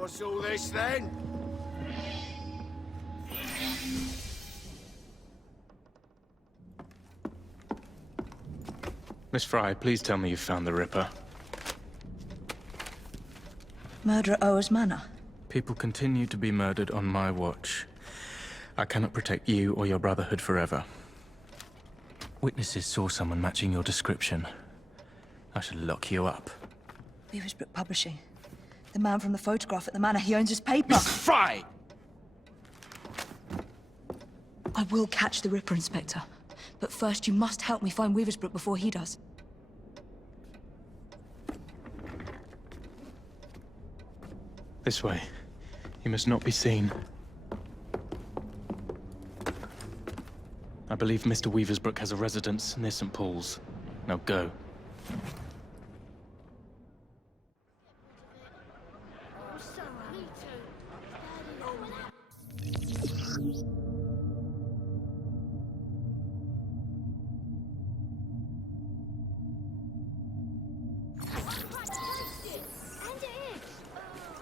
What's all this, then? Miss Frye, please tell me you found the Ripper. Murder at Oa's Manor. People continue to be murdered on my watch. I cannot protect you or your Brotherhood forever. Witnesses saw someone matching your description. I should lock you up. Weaversbrook Publishing. The man from the photograph at the manor, he owns his paper. Miss Frye! I will catch the Ripper, Inspector. But first, you must help me find Weaversbrook before he does. This way. You must not be seen. I believe Mr. Weaversbrook has a residence near St. Paul's. Now go.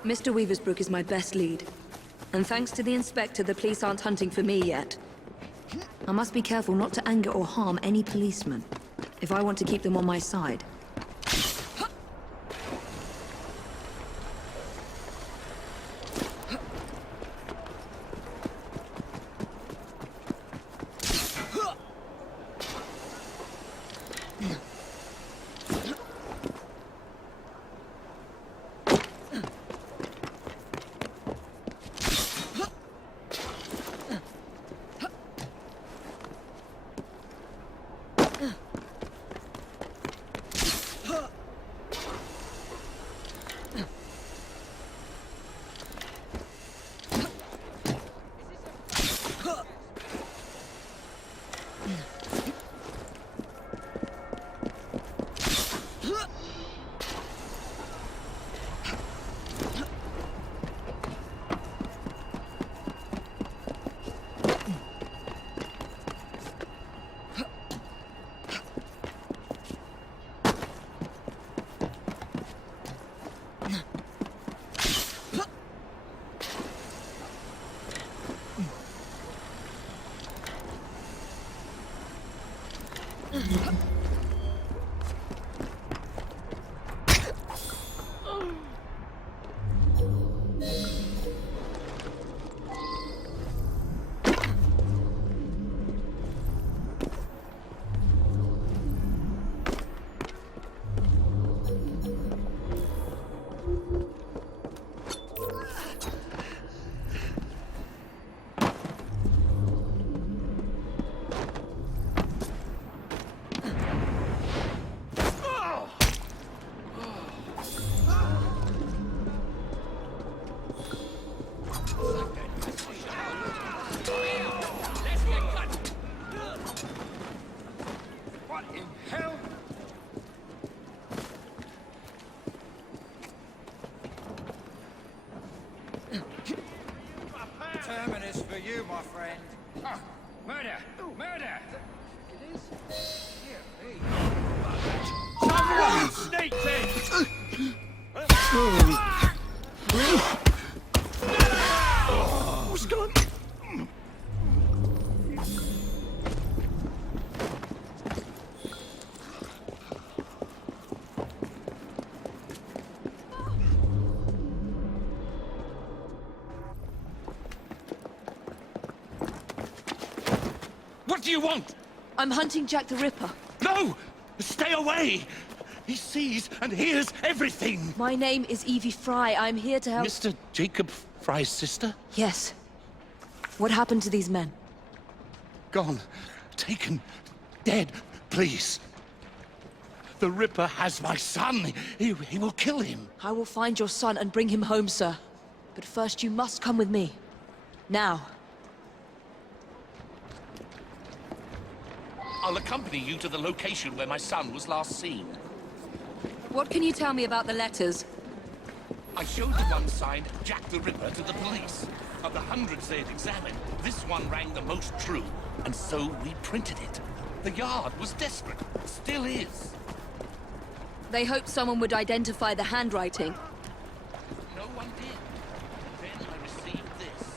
Mr. Weaversbrook is my best lead. And thanks to the Inspector, the police aren't hunting for me yet. I must be careful not to anger or harm any policeman, if I want to keep them on my side. Terminus for you, my friend. Oh, murder! Murder! It is? Here, me. Someone sneaked in! What's going on? What do you want? I'm hunting Jack the Ripper. No! Stay away! He sees and hears everything! My name is Evie Frye. I'm here to help... Mr. Jacob Frye's sister? Yes. What happened to these men? Gone. Taken. Dead. Please. The Ripper has my son. He will kill him. I will find your son and bring him home, sir. But first you must come with me. Now. I'll accompany you to the location where my son was last seen. What can you tell me about the letters? I showed the one signed Jack the Ripper to the police. Of the hundreds they had examined, this one rang the most true, and so we printed it. The Yard was desperate. Still is. They hoped someone would identify the handwriting. No one did. Then I received this.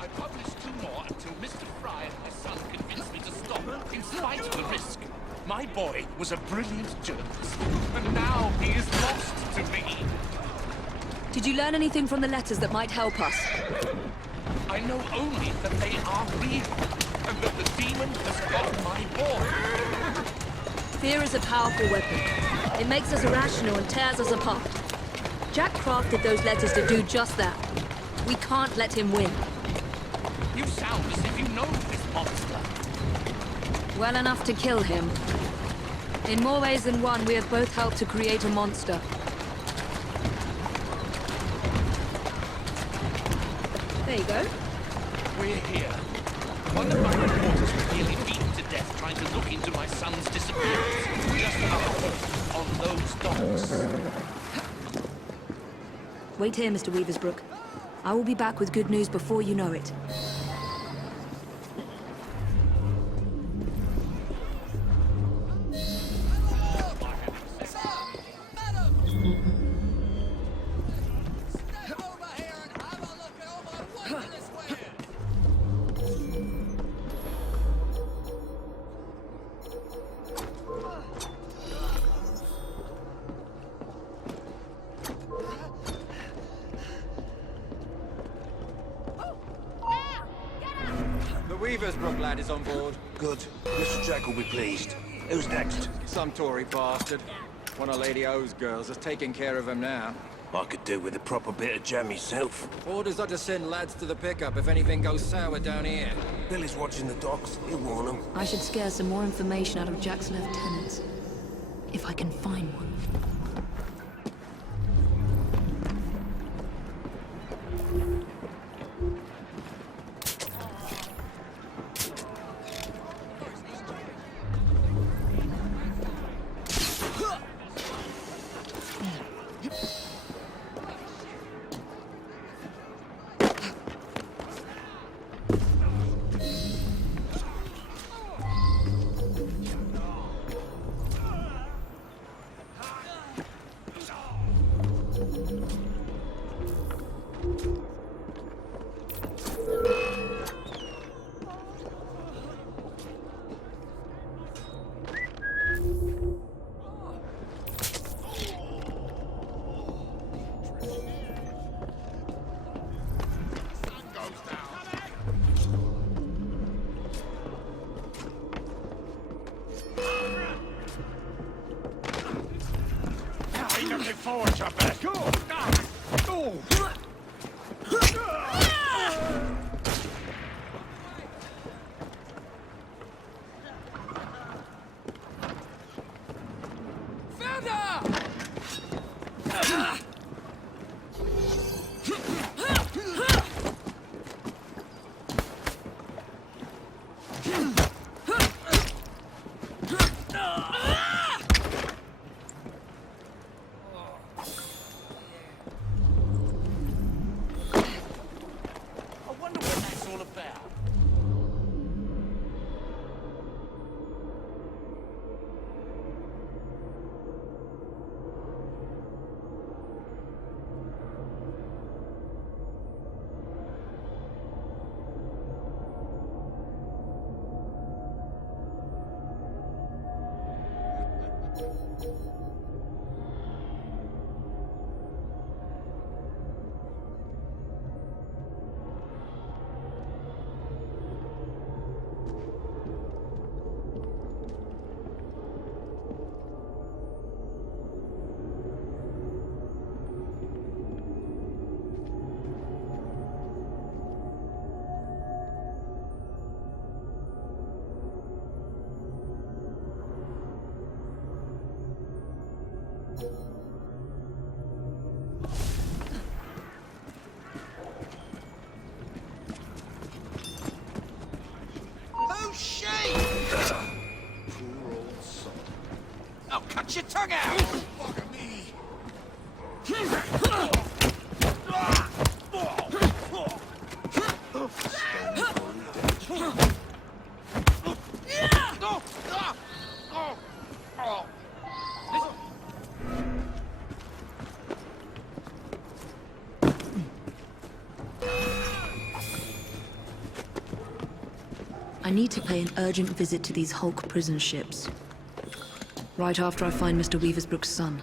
I published 2 more until Mr. Frye and my son convinced me to stop, in spite of the risk. My boy was a brilliant journalist, and now he is lost to me. Did you learn anything from the letters that might help us? I know only that they are real, and that the demon has got my boy. Fear is a powerful weapon. It makes us irrational and tears us apart. Jack crafted those letters to do just that. We can't let him win. You sound as if you know this monster. Well enough to kill him. In more ways than one, we have both helped to create a monster. There you go. We're here. One of my reporters was nearly beaten to death trying to look into my son's disappearance. Just up on those docks. Wait here, Mr. Weaversbrook. I will be back with good news before you know it. Weaversbrook lad is on board. Good. Mr. Jack will be pleased. Who's next? Some Tory bastard. One of Lady O's girls is taking care of him now. I could do with a proper bit of jam myself. Orders are to send lads to the pickup if anything goes sour down here. Billy's watching the docks. He'll warn them. I should scare some more information out of Jack's lieutenants. If I can find one. Forward, Chapter. Go! Go! Found her! Cut your tongue out! Fuck me! I need to pay an urgent visit to these Hulk prison ships. Right after I find Mr. Weaversbrook's son.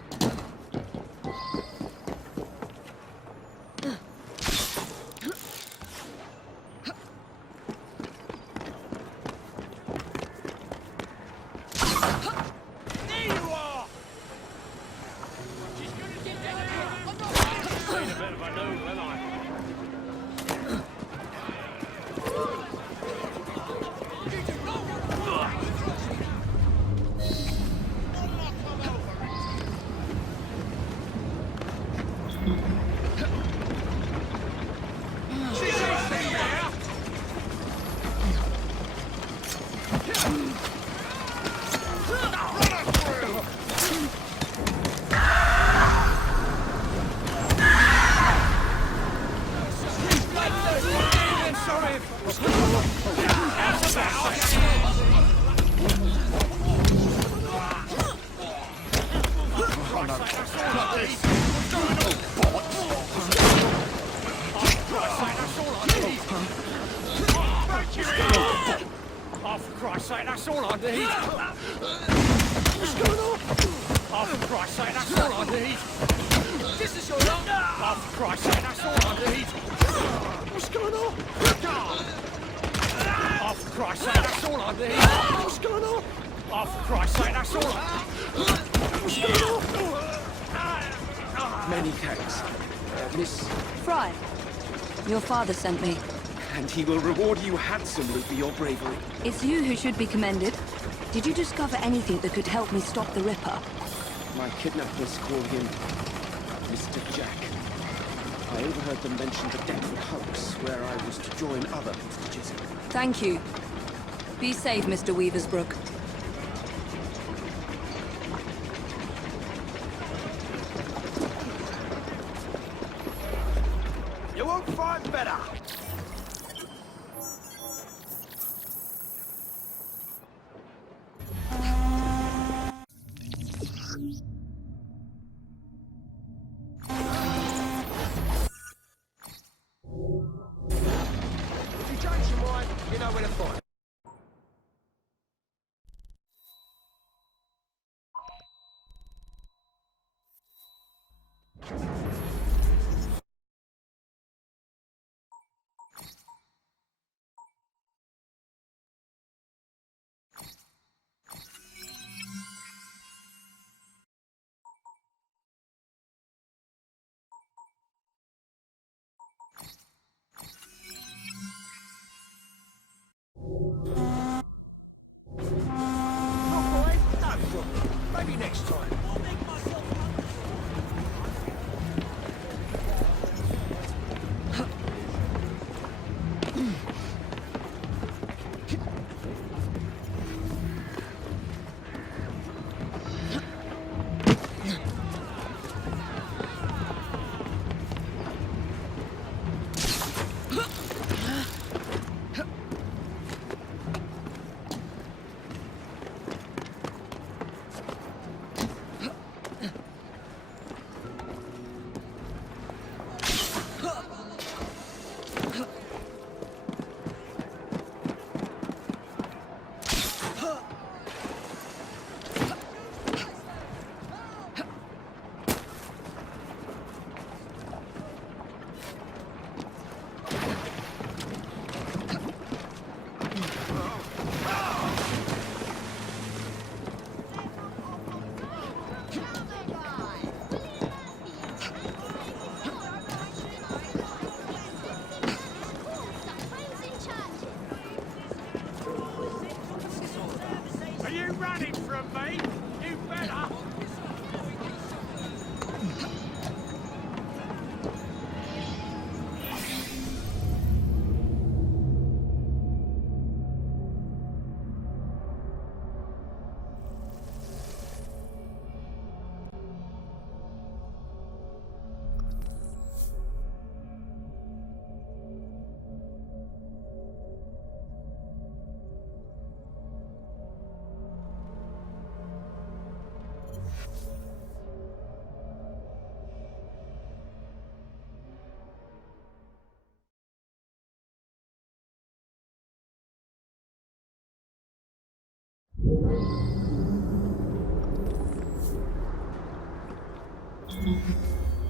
Oh, for Christ's sake, that's all I need. What's going on? Oh, for Christ's sake, that's all I need. This is your lot. Oh, for Christ's sake, that's all I need. What's going on? Oh, for Christ's sake, that's all I need. What's going on? Oh, for Christ's sake, that's all I need. What's going on? Many thanks, Miss... Frye, your father sent me. And he will reward you handsomely for your bravery. It's you who should be commended. Did you discover anything that could help me stop the Ripper? My kidnappers call him Mr. Jack. I overheard them mention the Deptford hoax, where I was to join other hostages. Thank you. Be safe, Mr. Weaversbrook. You won't find better. Maybe next time.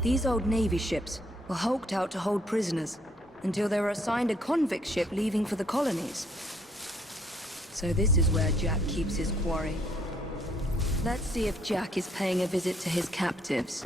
These old Navy ships were hulked out to hold prisoners until they were assigned a convict ship leaving for the colonies. So this is where Jack keeps his quarry. Let's see if Jack is paying a visit to his captives.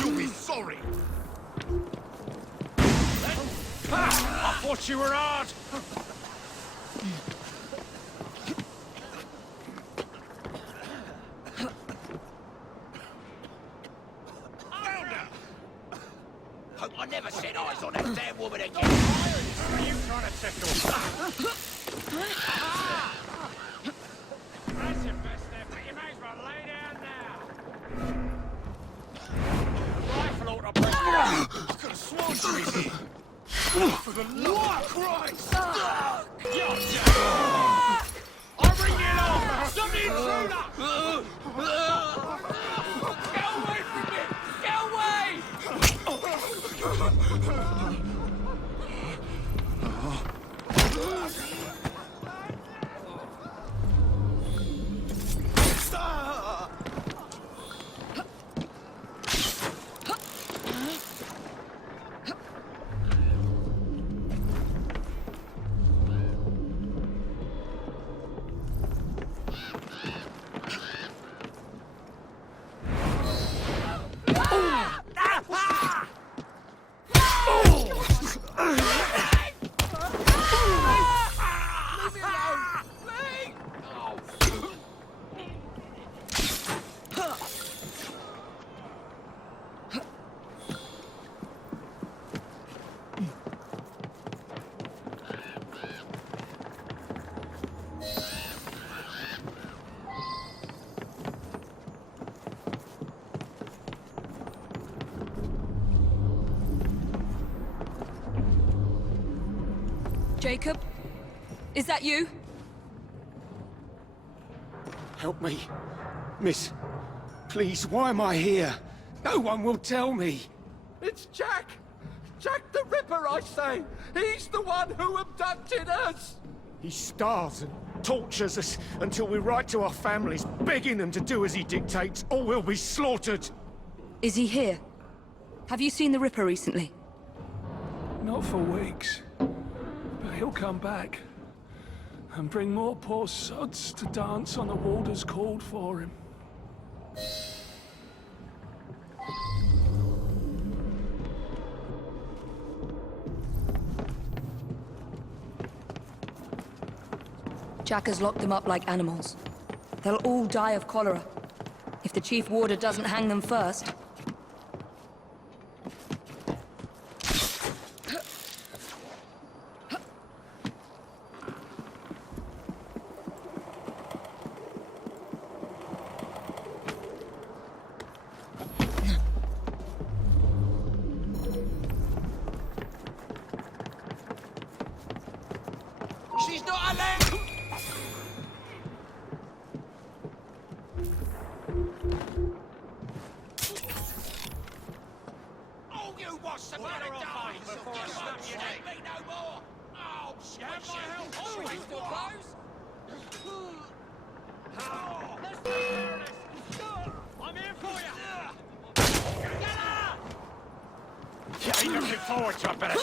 You'll be sorry. I thought you were hard. Hope I never set eyes on that damn woman again. What are you trying to tickle? That's your best effort. You may as well lay down now. Rifle ought to bring you up. I could have sworn she was here. For the Lord of Christ! I'll bring it on! Stop the intruder! Get away from me! Get away! Jacob? Is that you? Help me. Miss. Please, why am I here? No one will tell me. It's Jack! Jack the Ripper, I say! He's the one who abducted us! He starves and tortures us until we write to our families, begging them to do as he dictates, or we'll be slaughtered. Is he here? Have you seen the Ripper recently? Not for weeks. But he'll come back. And bring more poor sods to dance on the waters called for him. Jack has locked them up like animals. They'll all die of cholera. If the Chief Warder doesn't hang them first. She's not allowed! Oh, you was some better guys! Before I snap your neck! Me no more! Oh, you have my help! Oh, we still close? Let's take care of this! I'm here for you! Get her! Yeah, ain't looking forward to a better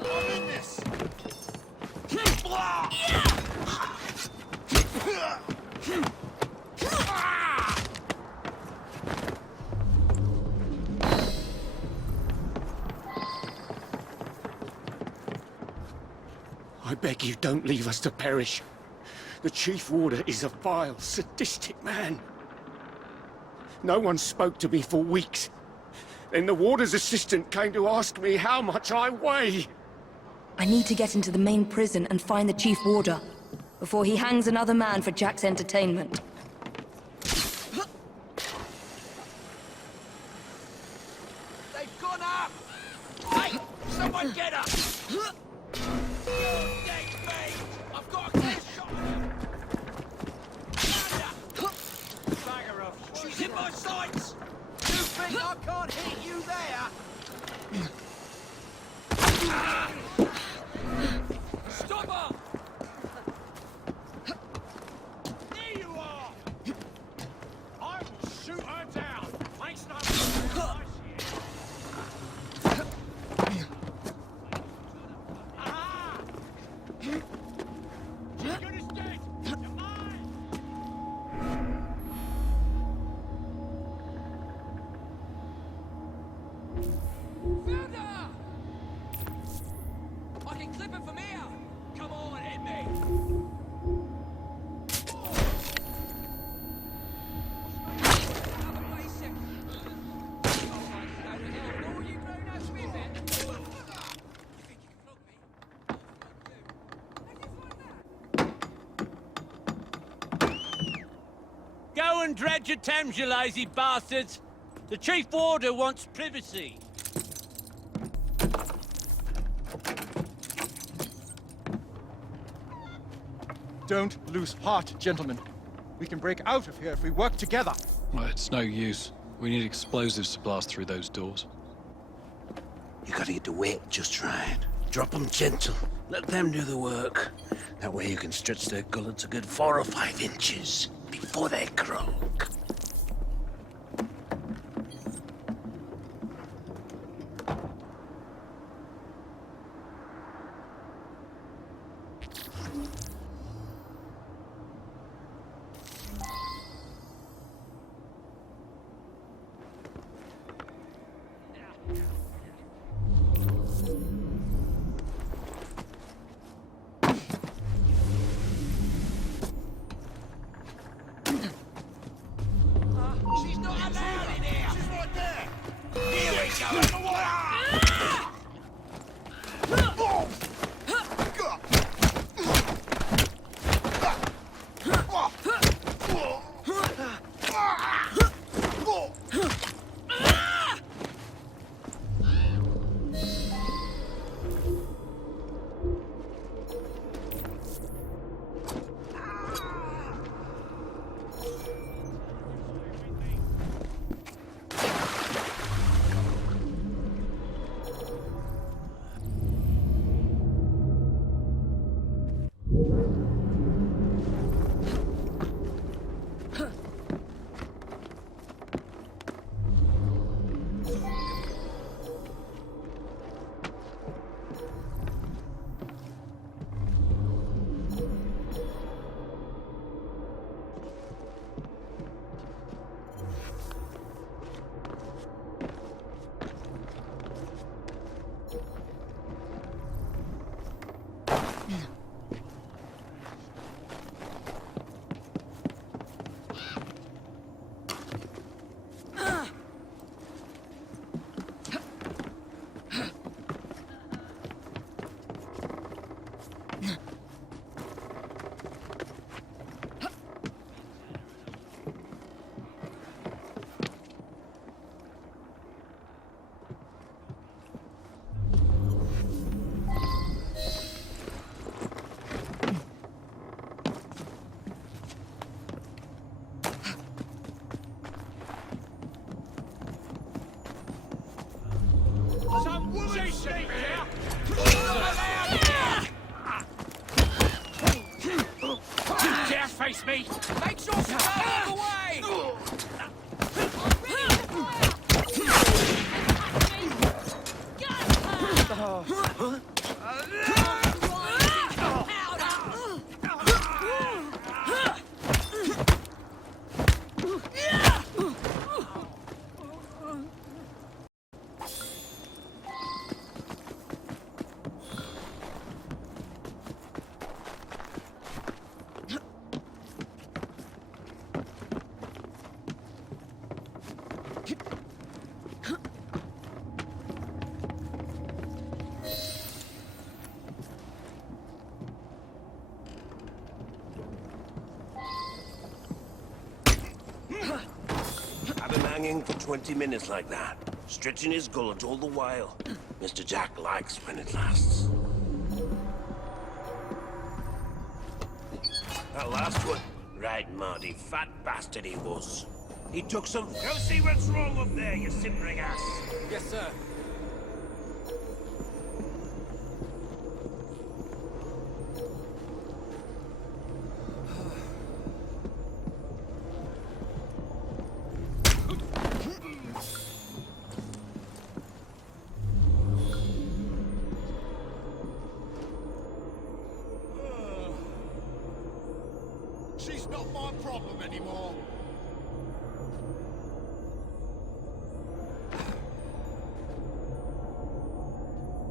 I'm in this. I beg you, don't leave us to perish. The Chief Warder is a vile, sadistic man. No one spoke to me for weeks. Then the Warder's assistant came to ask me how much I weigh. I need to get into the main prison and find the Chief Warder before he hangs another man for Jack's entertainment. They've gone up! Hey, someone get her! Get me! I've got a clear shot of her! Bagger off. She's in my sights! You think I can't hit you there? Stop her! There you are! I will shoot her down! Makes no dredge your Thames, you lazy bastards! The Chief Warder wants privacy. Don't lose heart, gentlemen. We can break out of here if we work together. Well, it's no use. We need explosives to blast through those doors. You gotta get the weight just right. Drop them gentle. Let them do the work. That way you can stretch their gullets a good 4 or 5 inches before they croak. Dare face me! Make sure to get out of the way! I've been hanging for 20 minutes like that, stretching his gullet all the while. Mr. Jack likes when it lasts. That last one, right, Marty, fat bastard he was. He took some... Go see what's wrong up there, you simpering ass. Yes, sir. She's not my problem anymore.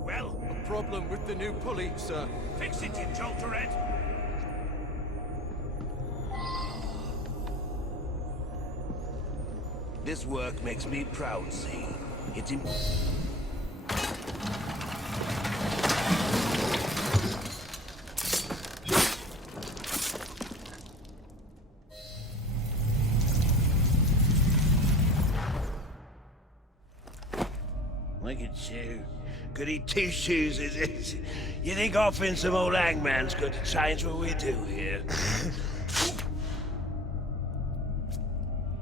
Well, A problem with the new pulley, sir. fix it, you jolterhead. This work makes me proud, see. It's Look at you. Goody two-shoes, is it? You think offering some old hangman's going to change what we do here?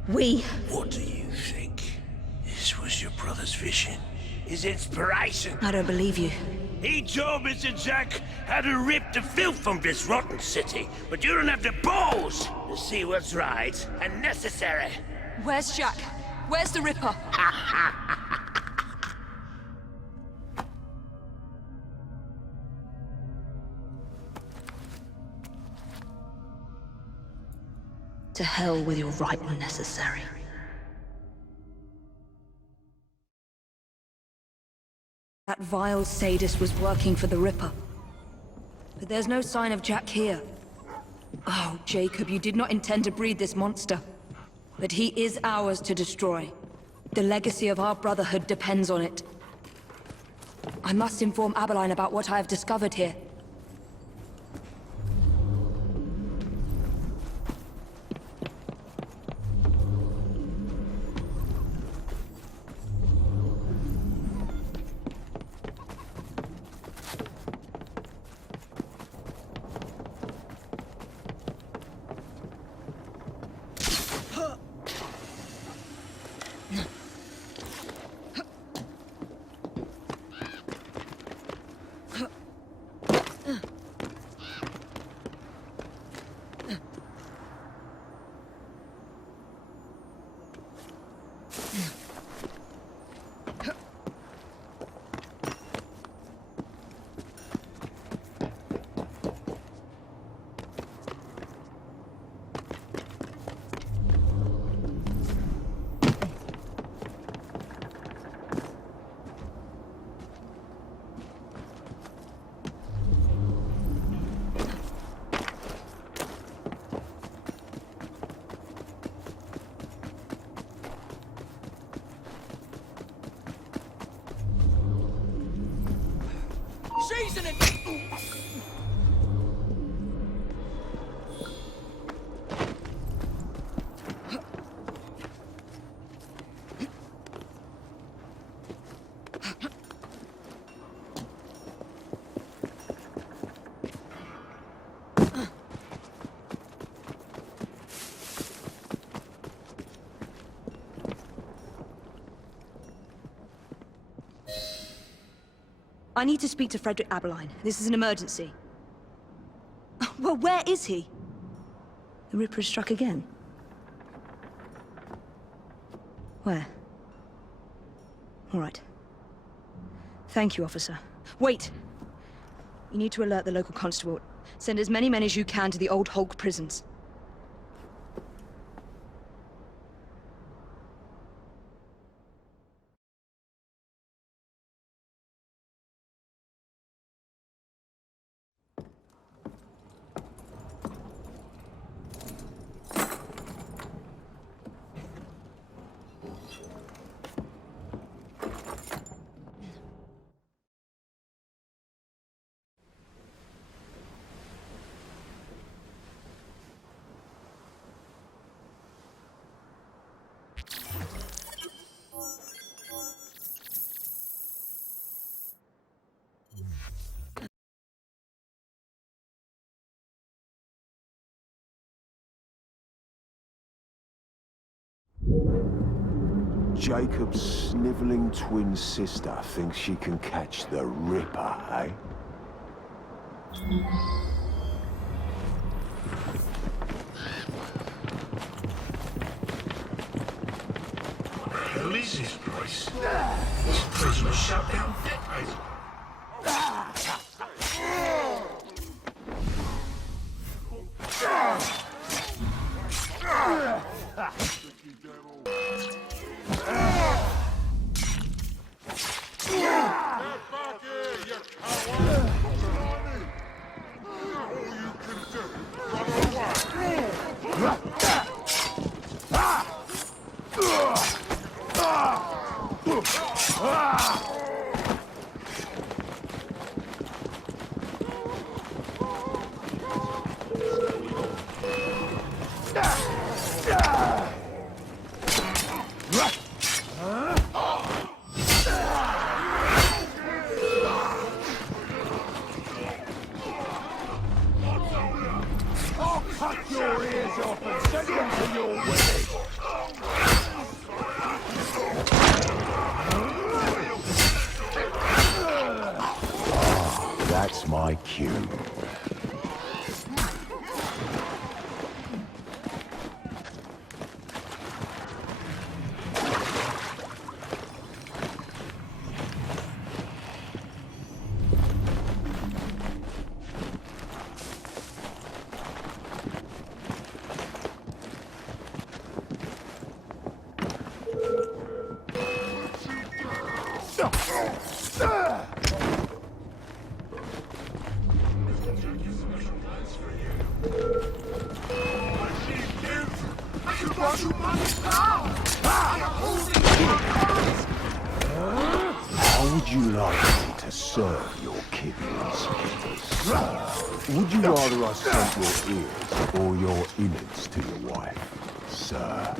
What do you think? This was your brother's vision? His inspiration? I don't believe you. He told Mr. Jack how to rip the filth from this rotten city, but you don't have the balls to see what's right and necessary. Where's Jack? Where's the Ripper? To hell with your right and necessary. That vile sadist was working for the Ripper. But there's no sign of Jack here. Oh, Jacob, you did not intend to breed this monster. But he is ours to destroy. The legacy of our brotherhood depends on it. I must inform Abeline about what I have discovered here. Seasoning! I need to speak to Frederick Abeline. This is an emergency. Well, where is he? The Ripper has struck again. Where? All right. Thank you, officer. Wait! You need to alert the local constable. Send as many men as you can to the old Hulk prisons. Jacob's sniveling twin sister thinks she can catch the Ripper, eh? Who is this place? This prison was shut down decades ago. like you. How would you like me to serve your kidneys? Would you rather I sent your ears or your innards to your wife, sir?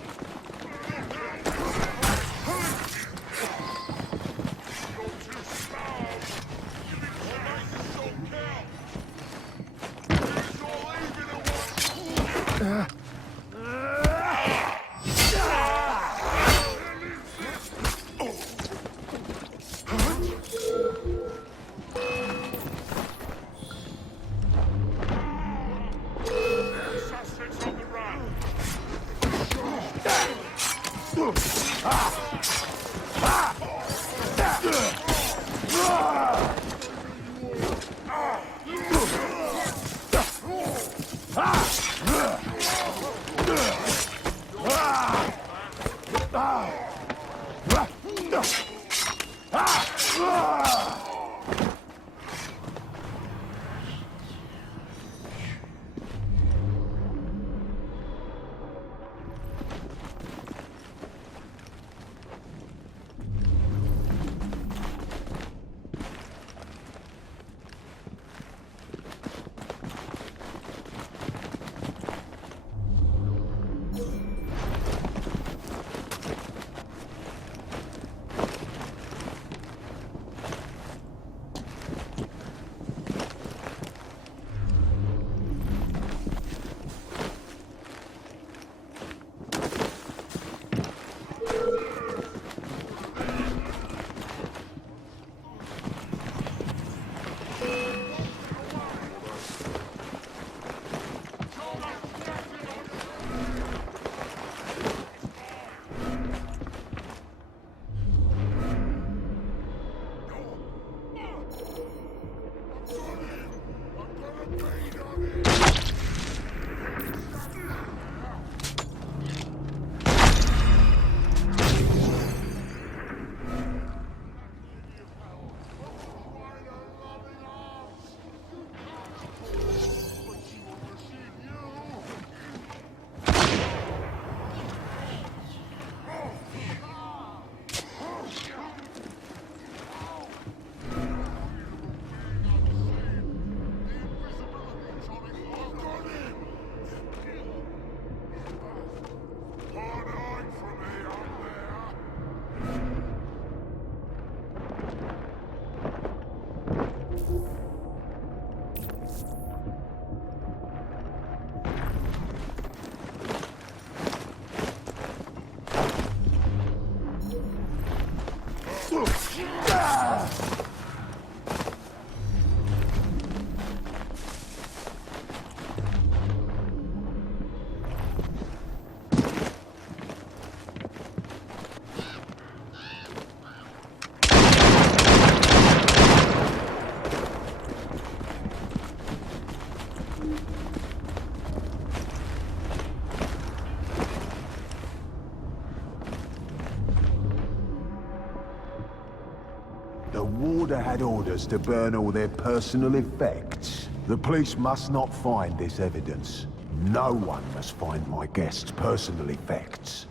The warder had orders to burn all their personal effects. The police must not find this evidence. No one must find my guest's personal effects.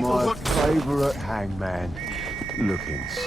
My favourite hangman. Lookings.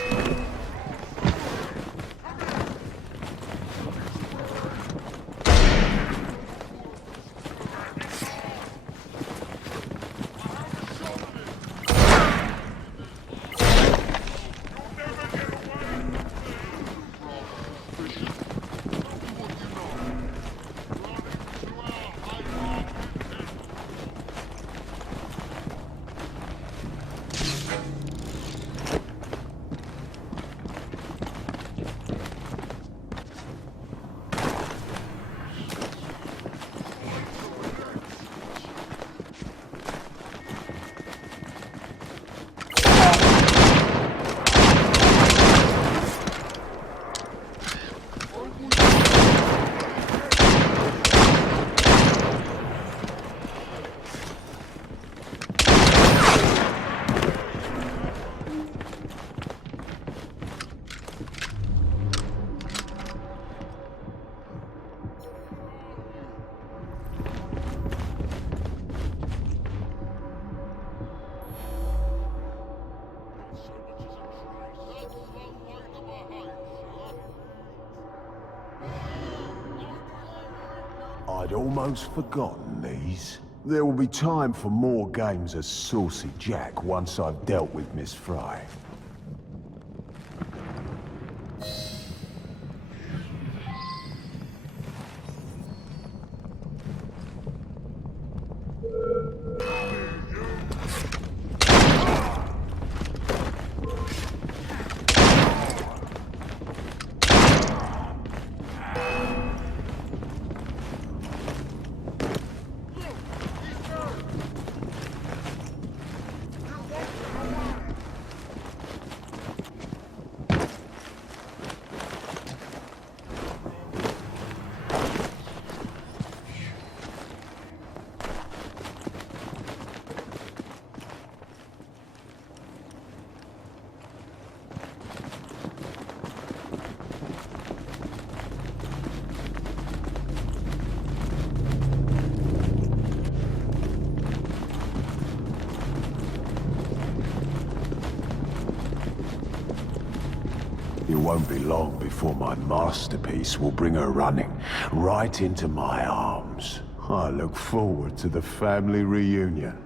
I'd almost forgotten these. There will be time for more games as Saucy Jack once I've dealt with Miss Frye. It won't be long before my masterpiece will bring her running right into my arms. I look forward to the family reunion.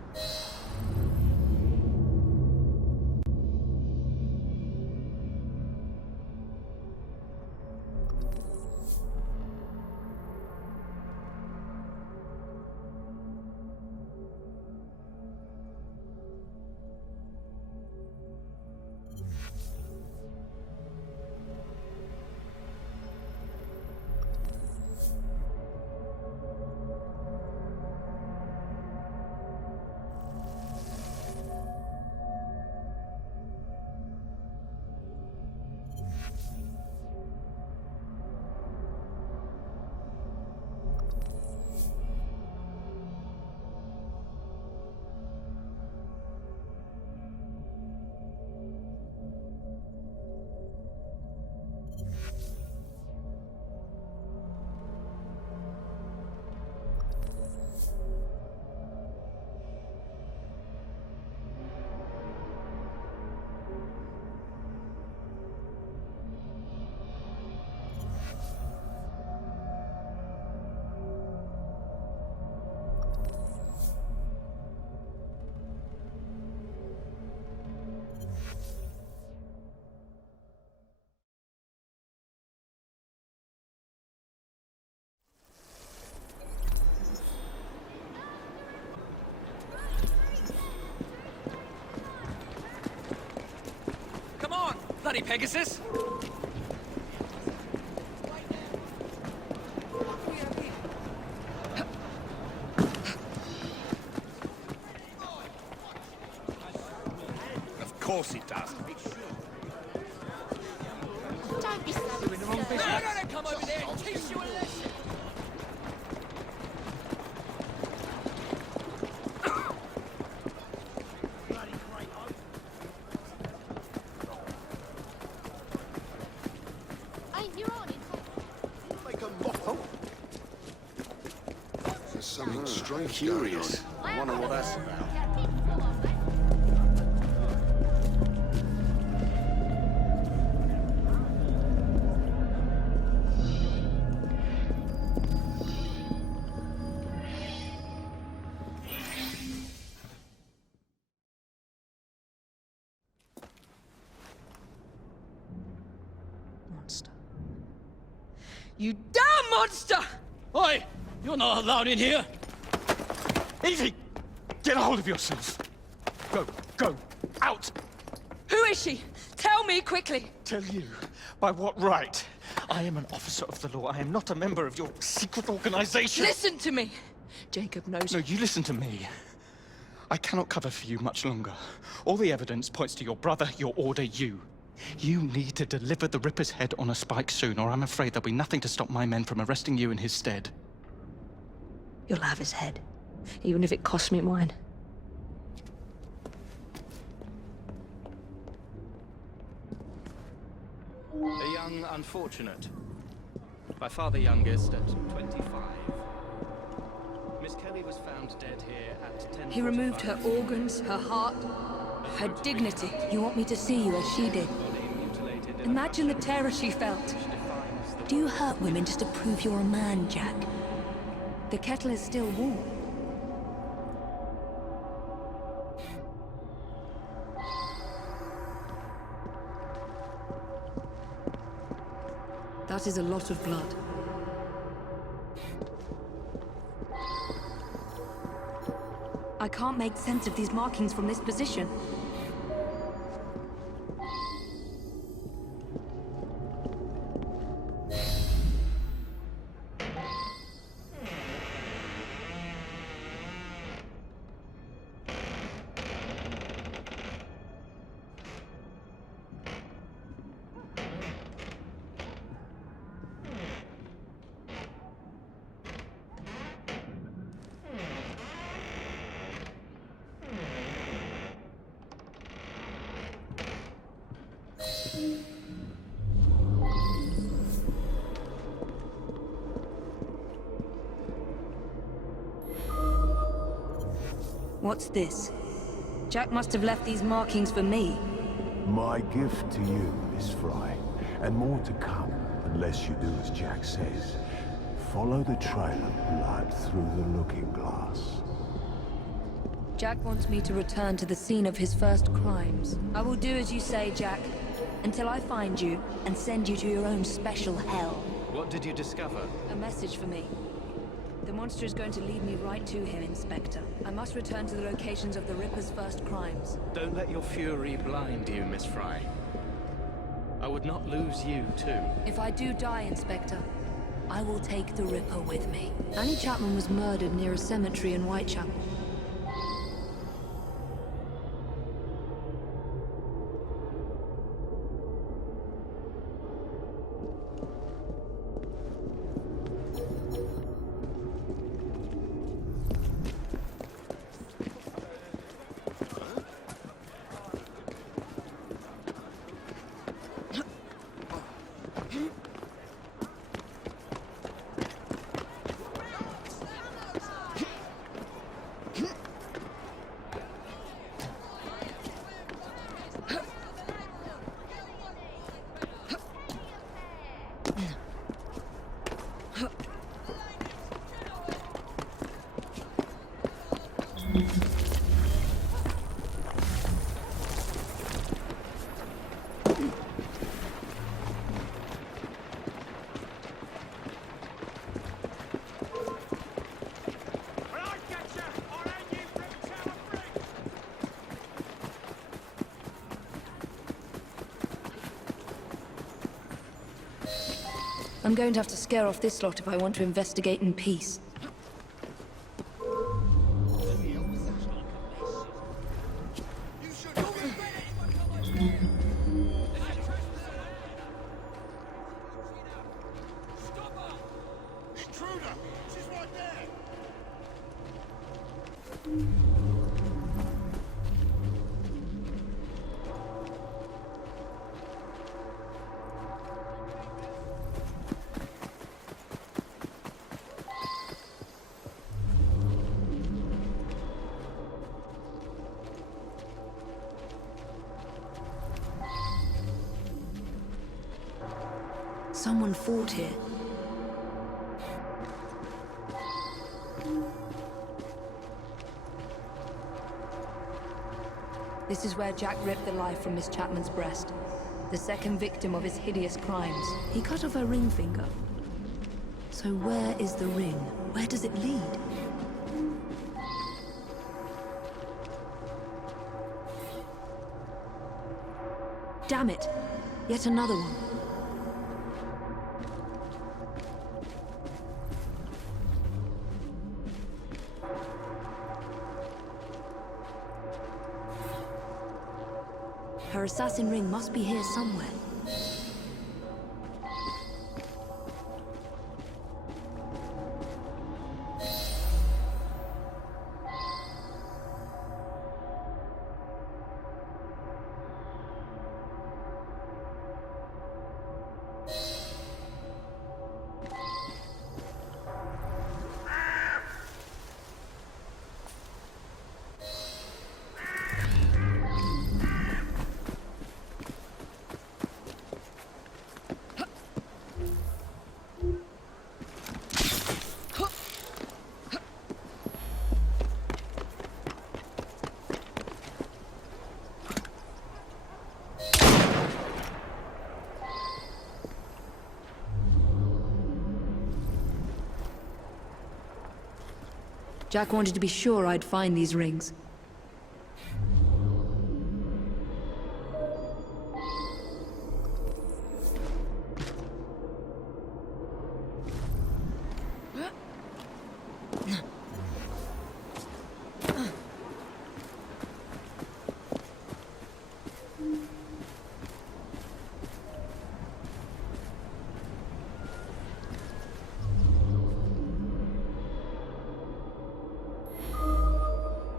Bloody Pegasus! Of course it does. Don't be so Doing the wrong business. I'm gonna come over there and teach you a lesson! Something strange curious. I wonder what that's about. monster. You damn monster! Oi! You're not allowed in here! Evie! Get a hold of yourself! Go! Out! Who is she? Tell me quickly! Tell you? By what right? I am an officer of the law. I am not a member of your secret organization! Listen to me! Jacob knows... No, you listen to me. I cannot cover for you much longer. All the evidence points to your brother, your order, you. You need to deliver the Ripper's head on a spike soon, or I'm afraid there'll be nothing to stop my men from arresting you in his stead. You'll have his head, even if it costs me mine. A young unfortunate. By far the youngest, at 25. Miss Kelly was found dead here at 10. He removed her organs, her heart, her dignity. You want me to see you as she did? Imagine the terror she felt. Do you hurt women just to prove you're a man, Jack? The kettle is still warm. That is a lot of blood. I can't make sense of these markings from this position. What's this? Jack must have left these markings for me. My gift to you, Miss Frye. And more to come, unless you do as Jack says. Follow the trail of blood through the looking glass. Jack wants me to return to the scene of his first crimes. I will do as you say, Jack, until I find you and send you to your own special hell. What did you discover? A message for me. The monster is going to lead me right to him, Inspector. I must return to the locations of the Ripper's first crimes. Don't let your fury blind you, Miss Frye. I would not lose you, too. If I do die, Inspector, I will take the Ripper with me. Annie Chapman was murdered near a cemetery in Whitechapel. I'm going to have to scare off this lot if I want to investigate in peace. Someone fought here. This is where Jack ripped the life from Miss Chapman's breast. The second victim of his hideous crimes. He cut off her ring finger. So where is the ring? Where does it lead? Damn it! Yet another one. Her assassin ring must be here somewhere. Jack wanted to be sure I'd find these rings.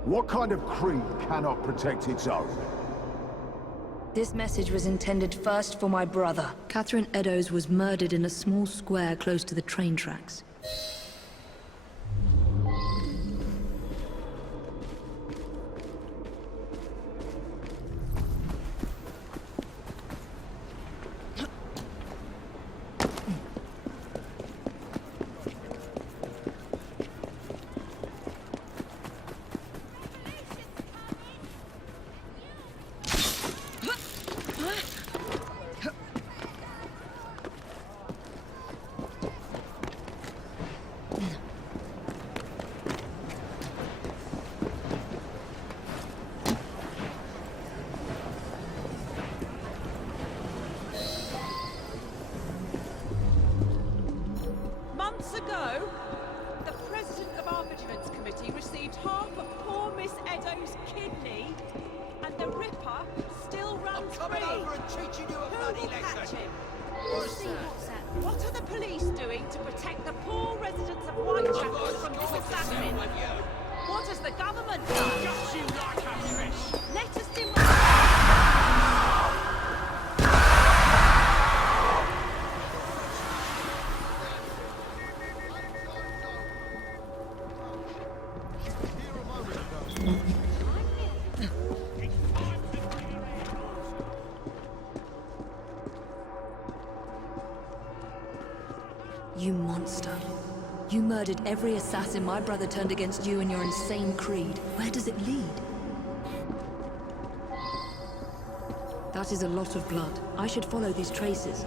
What kind of creed cannot protect its own? This message was intended first for my brother. Catherine Eddowes was murdered in a small square close to the train tracks. Months ago, the president of our vigilance committee received half of poor Miss Eddowes' kidney, and the Ripper still runs free. Coming over and teaching you a Who bloody will lesson. catch him? We'll see what's at. What are the police doing to protect the poor residents of Whitechapel from this assassin? What has the government done? Just you like a fish. Let us do. You monster. You murdered every assassin my brother turned against you and your insane creed. Where does it lead? That is a lot of blood. I should follow these traces.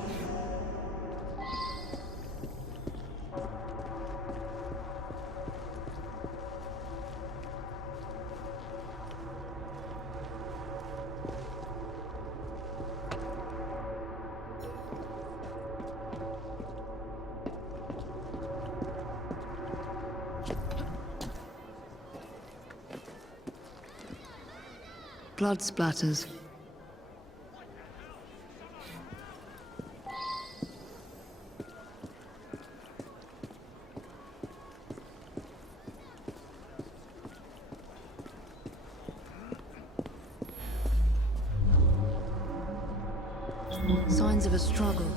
Blood splatters. Signs of a struggle.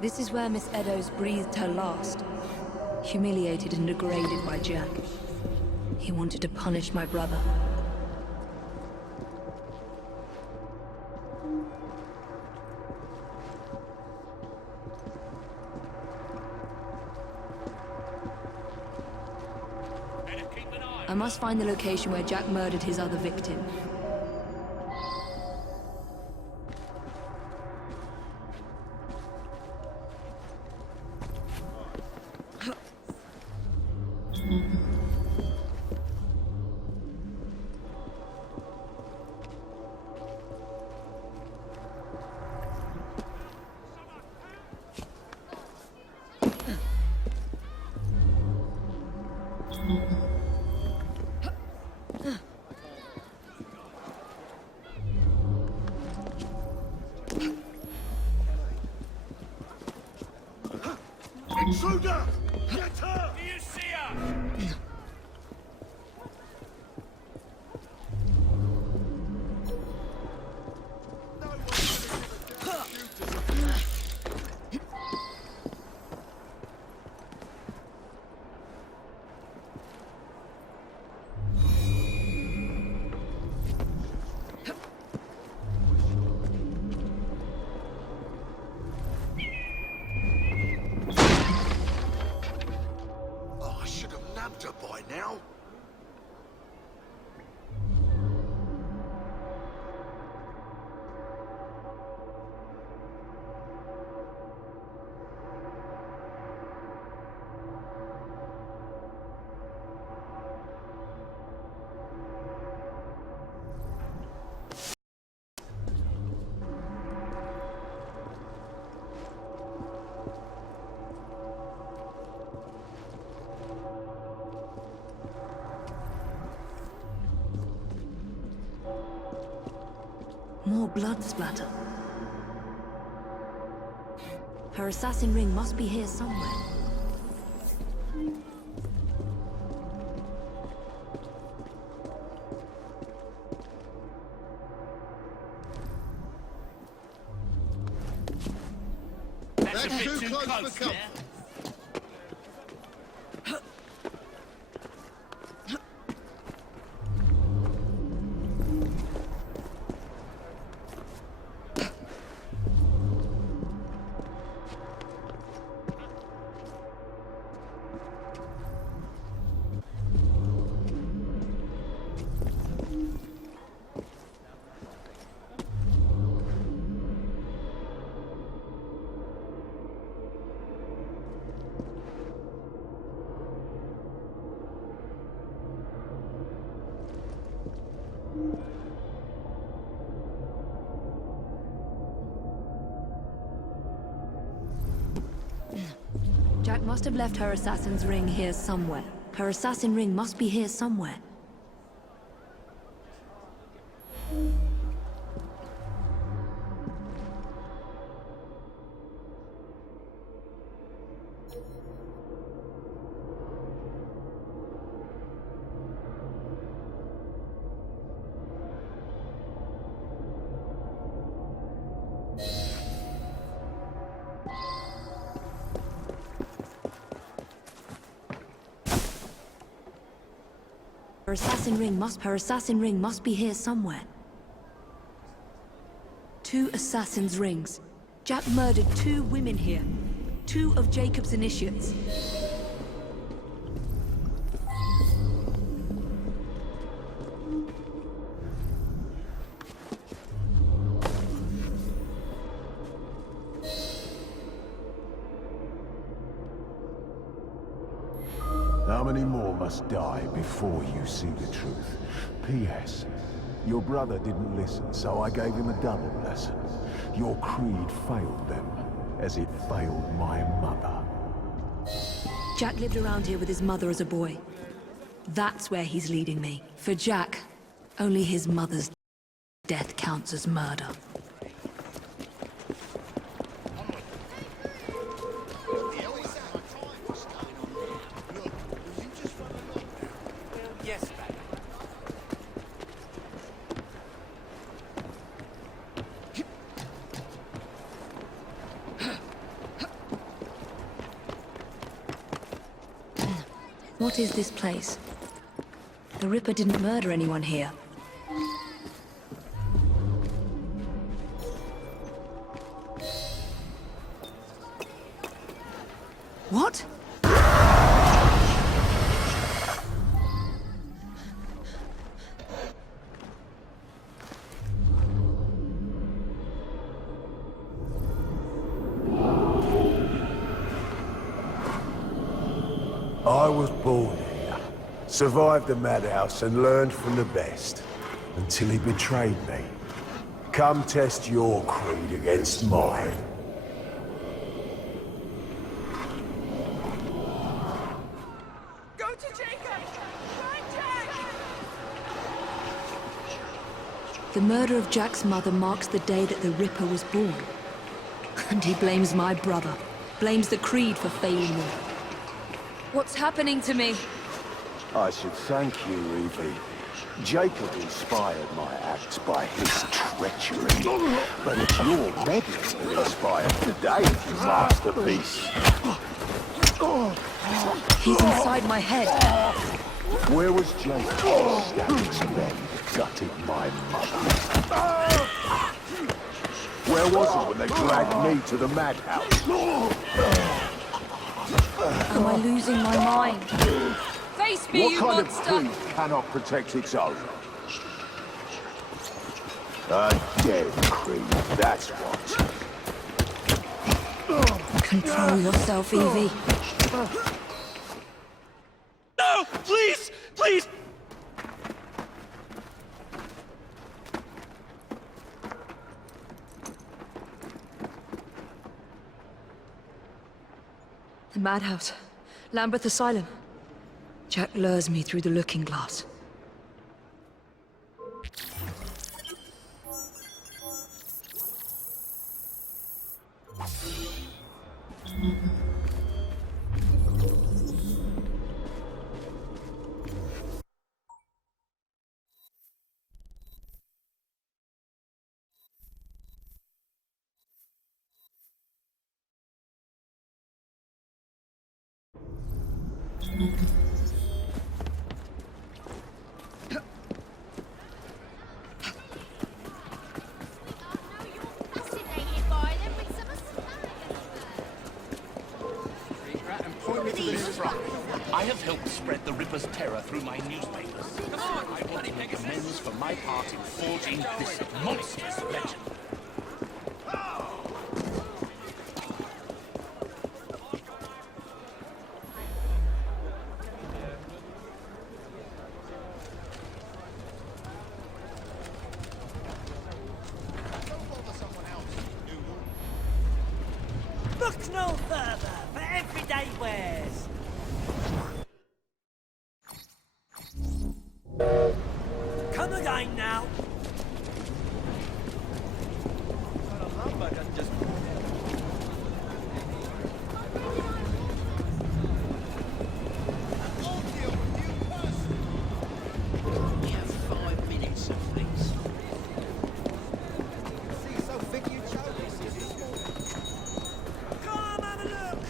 This is where Miss Eddowes breathed her last. Humiliated and degraded by Jack. He wanted to punish my brother. I must find the location where Jack murdered his other victim. Intruder! Get her! Do you see her? By now. More blood splatter. Her assassin ring must be here somewhere. That's a bit too close for comfort. Jack must have left her assassin's ring here somewhere. Her assassin ring must be here somewhere. Her assassin ring must be here somewhere. 2 assassin's rings. Jack murdered 2 women here. 2 of Jacob's initiates. How many more must die before you see the truth? P.S. Your brother didn't listen, so I gave him a double lesson. Your creed failed them, as it failed my mother. Jack lived around here with his mother as a boy. That's where he's leading me. For Jack, only his mother's death counts as murder. What is this place? The Ripper didn't murder anyone here. What? I was born here, survived the madhouse and learned from the best, until he betrayed me. Come test your creed against mine. Go to Jacob! Find Jack! The murder of Jack's mother marks the day that the Ripper was born. And he blames my brother. Blames the Creed for failing me. What's happening to me? I should thank you, Evie. Jacob inspired my acts by his treachery. But it's your meddling that inspired today's masterpiece. He's inside my head. Where was Jacob when Static's men gutted my mother? Where was he when they dragged me to the madhouse? Am I losing my mind? Face me, you what kind monster! of creed cannot protect its own? A dead creed, that's what. Control yourself, Evie. No! Please! Please! The madhouse. Lambeth Asylum. Jack lures me through the looking glass. Fascinated by them with some I have helped spread the Ripper's terror through my newspapers. I want to make amends for my part in forging this monstrous legend. Look no further for everyday wares. Come again now. We have 5 minutes of things. Come have a look.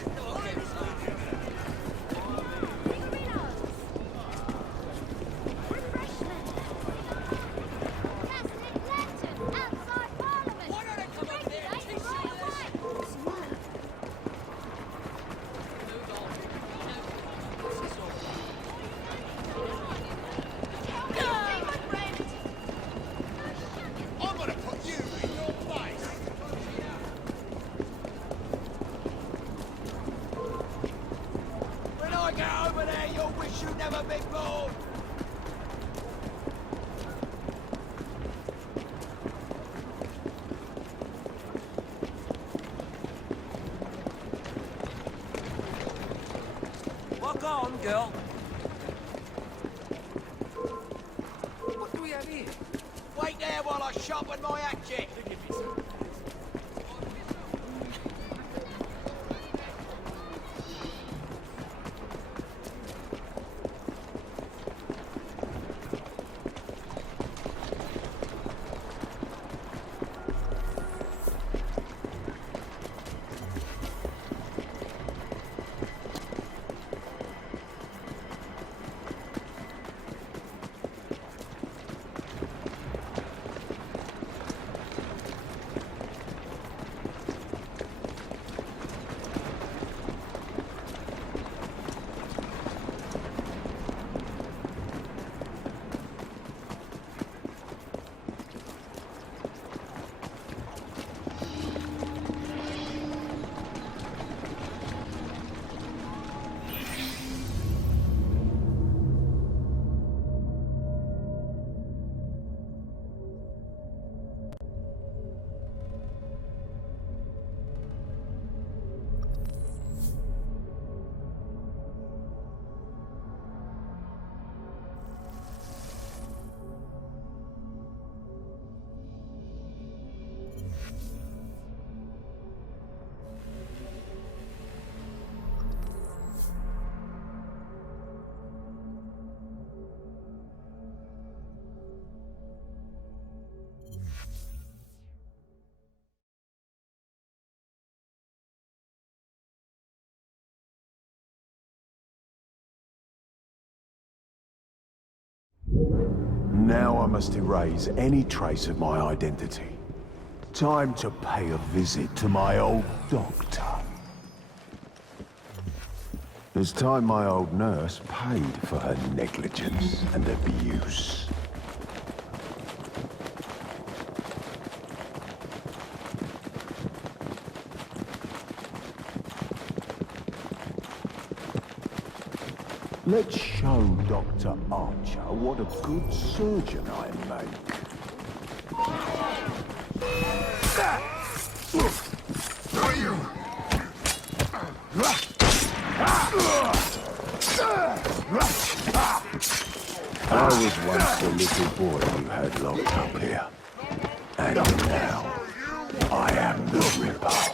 I'm gonna put you in your place. When I get over there, you'll wish you'd never been born. Walk on, girl. What do we have here? Wait there while I sharpen my hatchet. Now I must erase any trace of my identity. Time to pay a visit to my old doctor. It's time my old nurse paid for her negligence and abuse. Let's show Dr. Archer what a good surgeon I make. I was once the little boy you had locked up here. And now, I am the Ripper.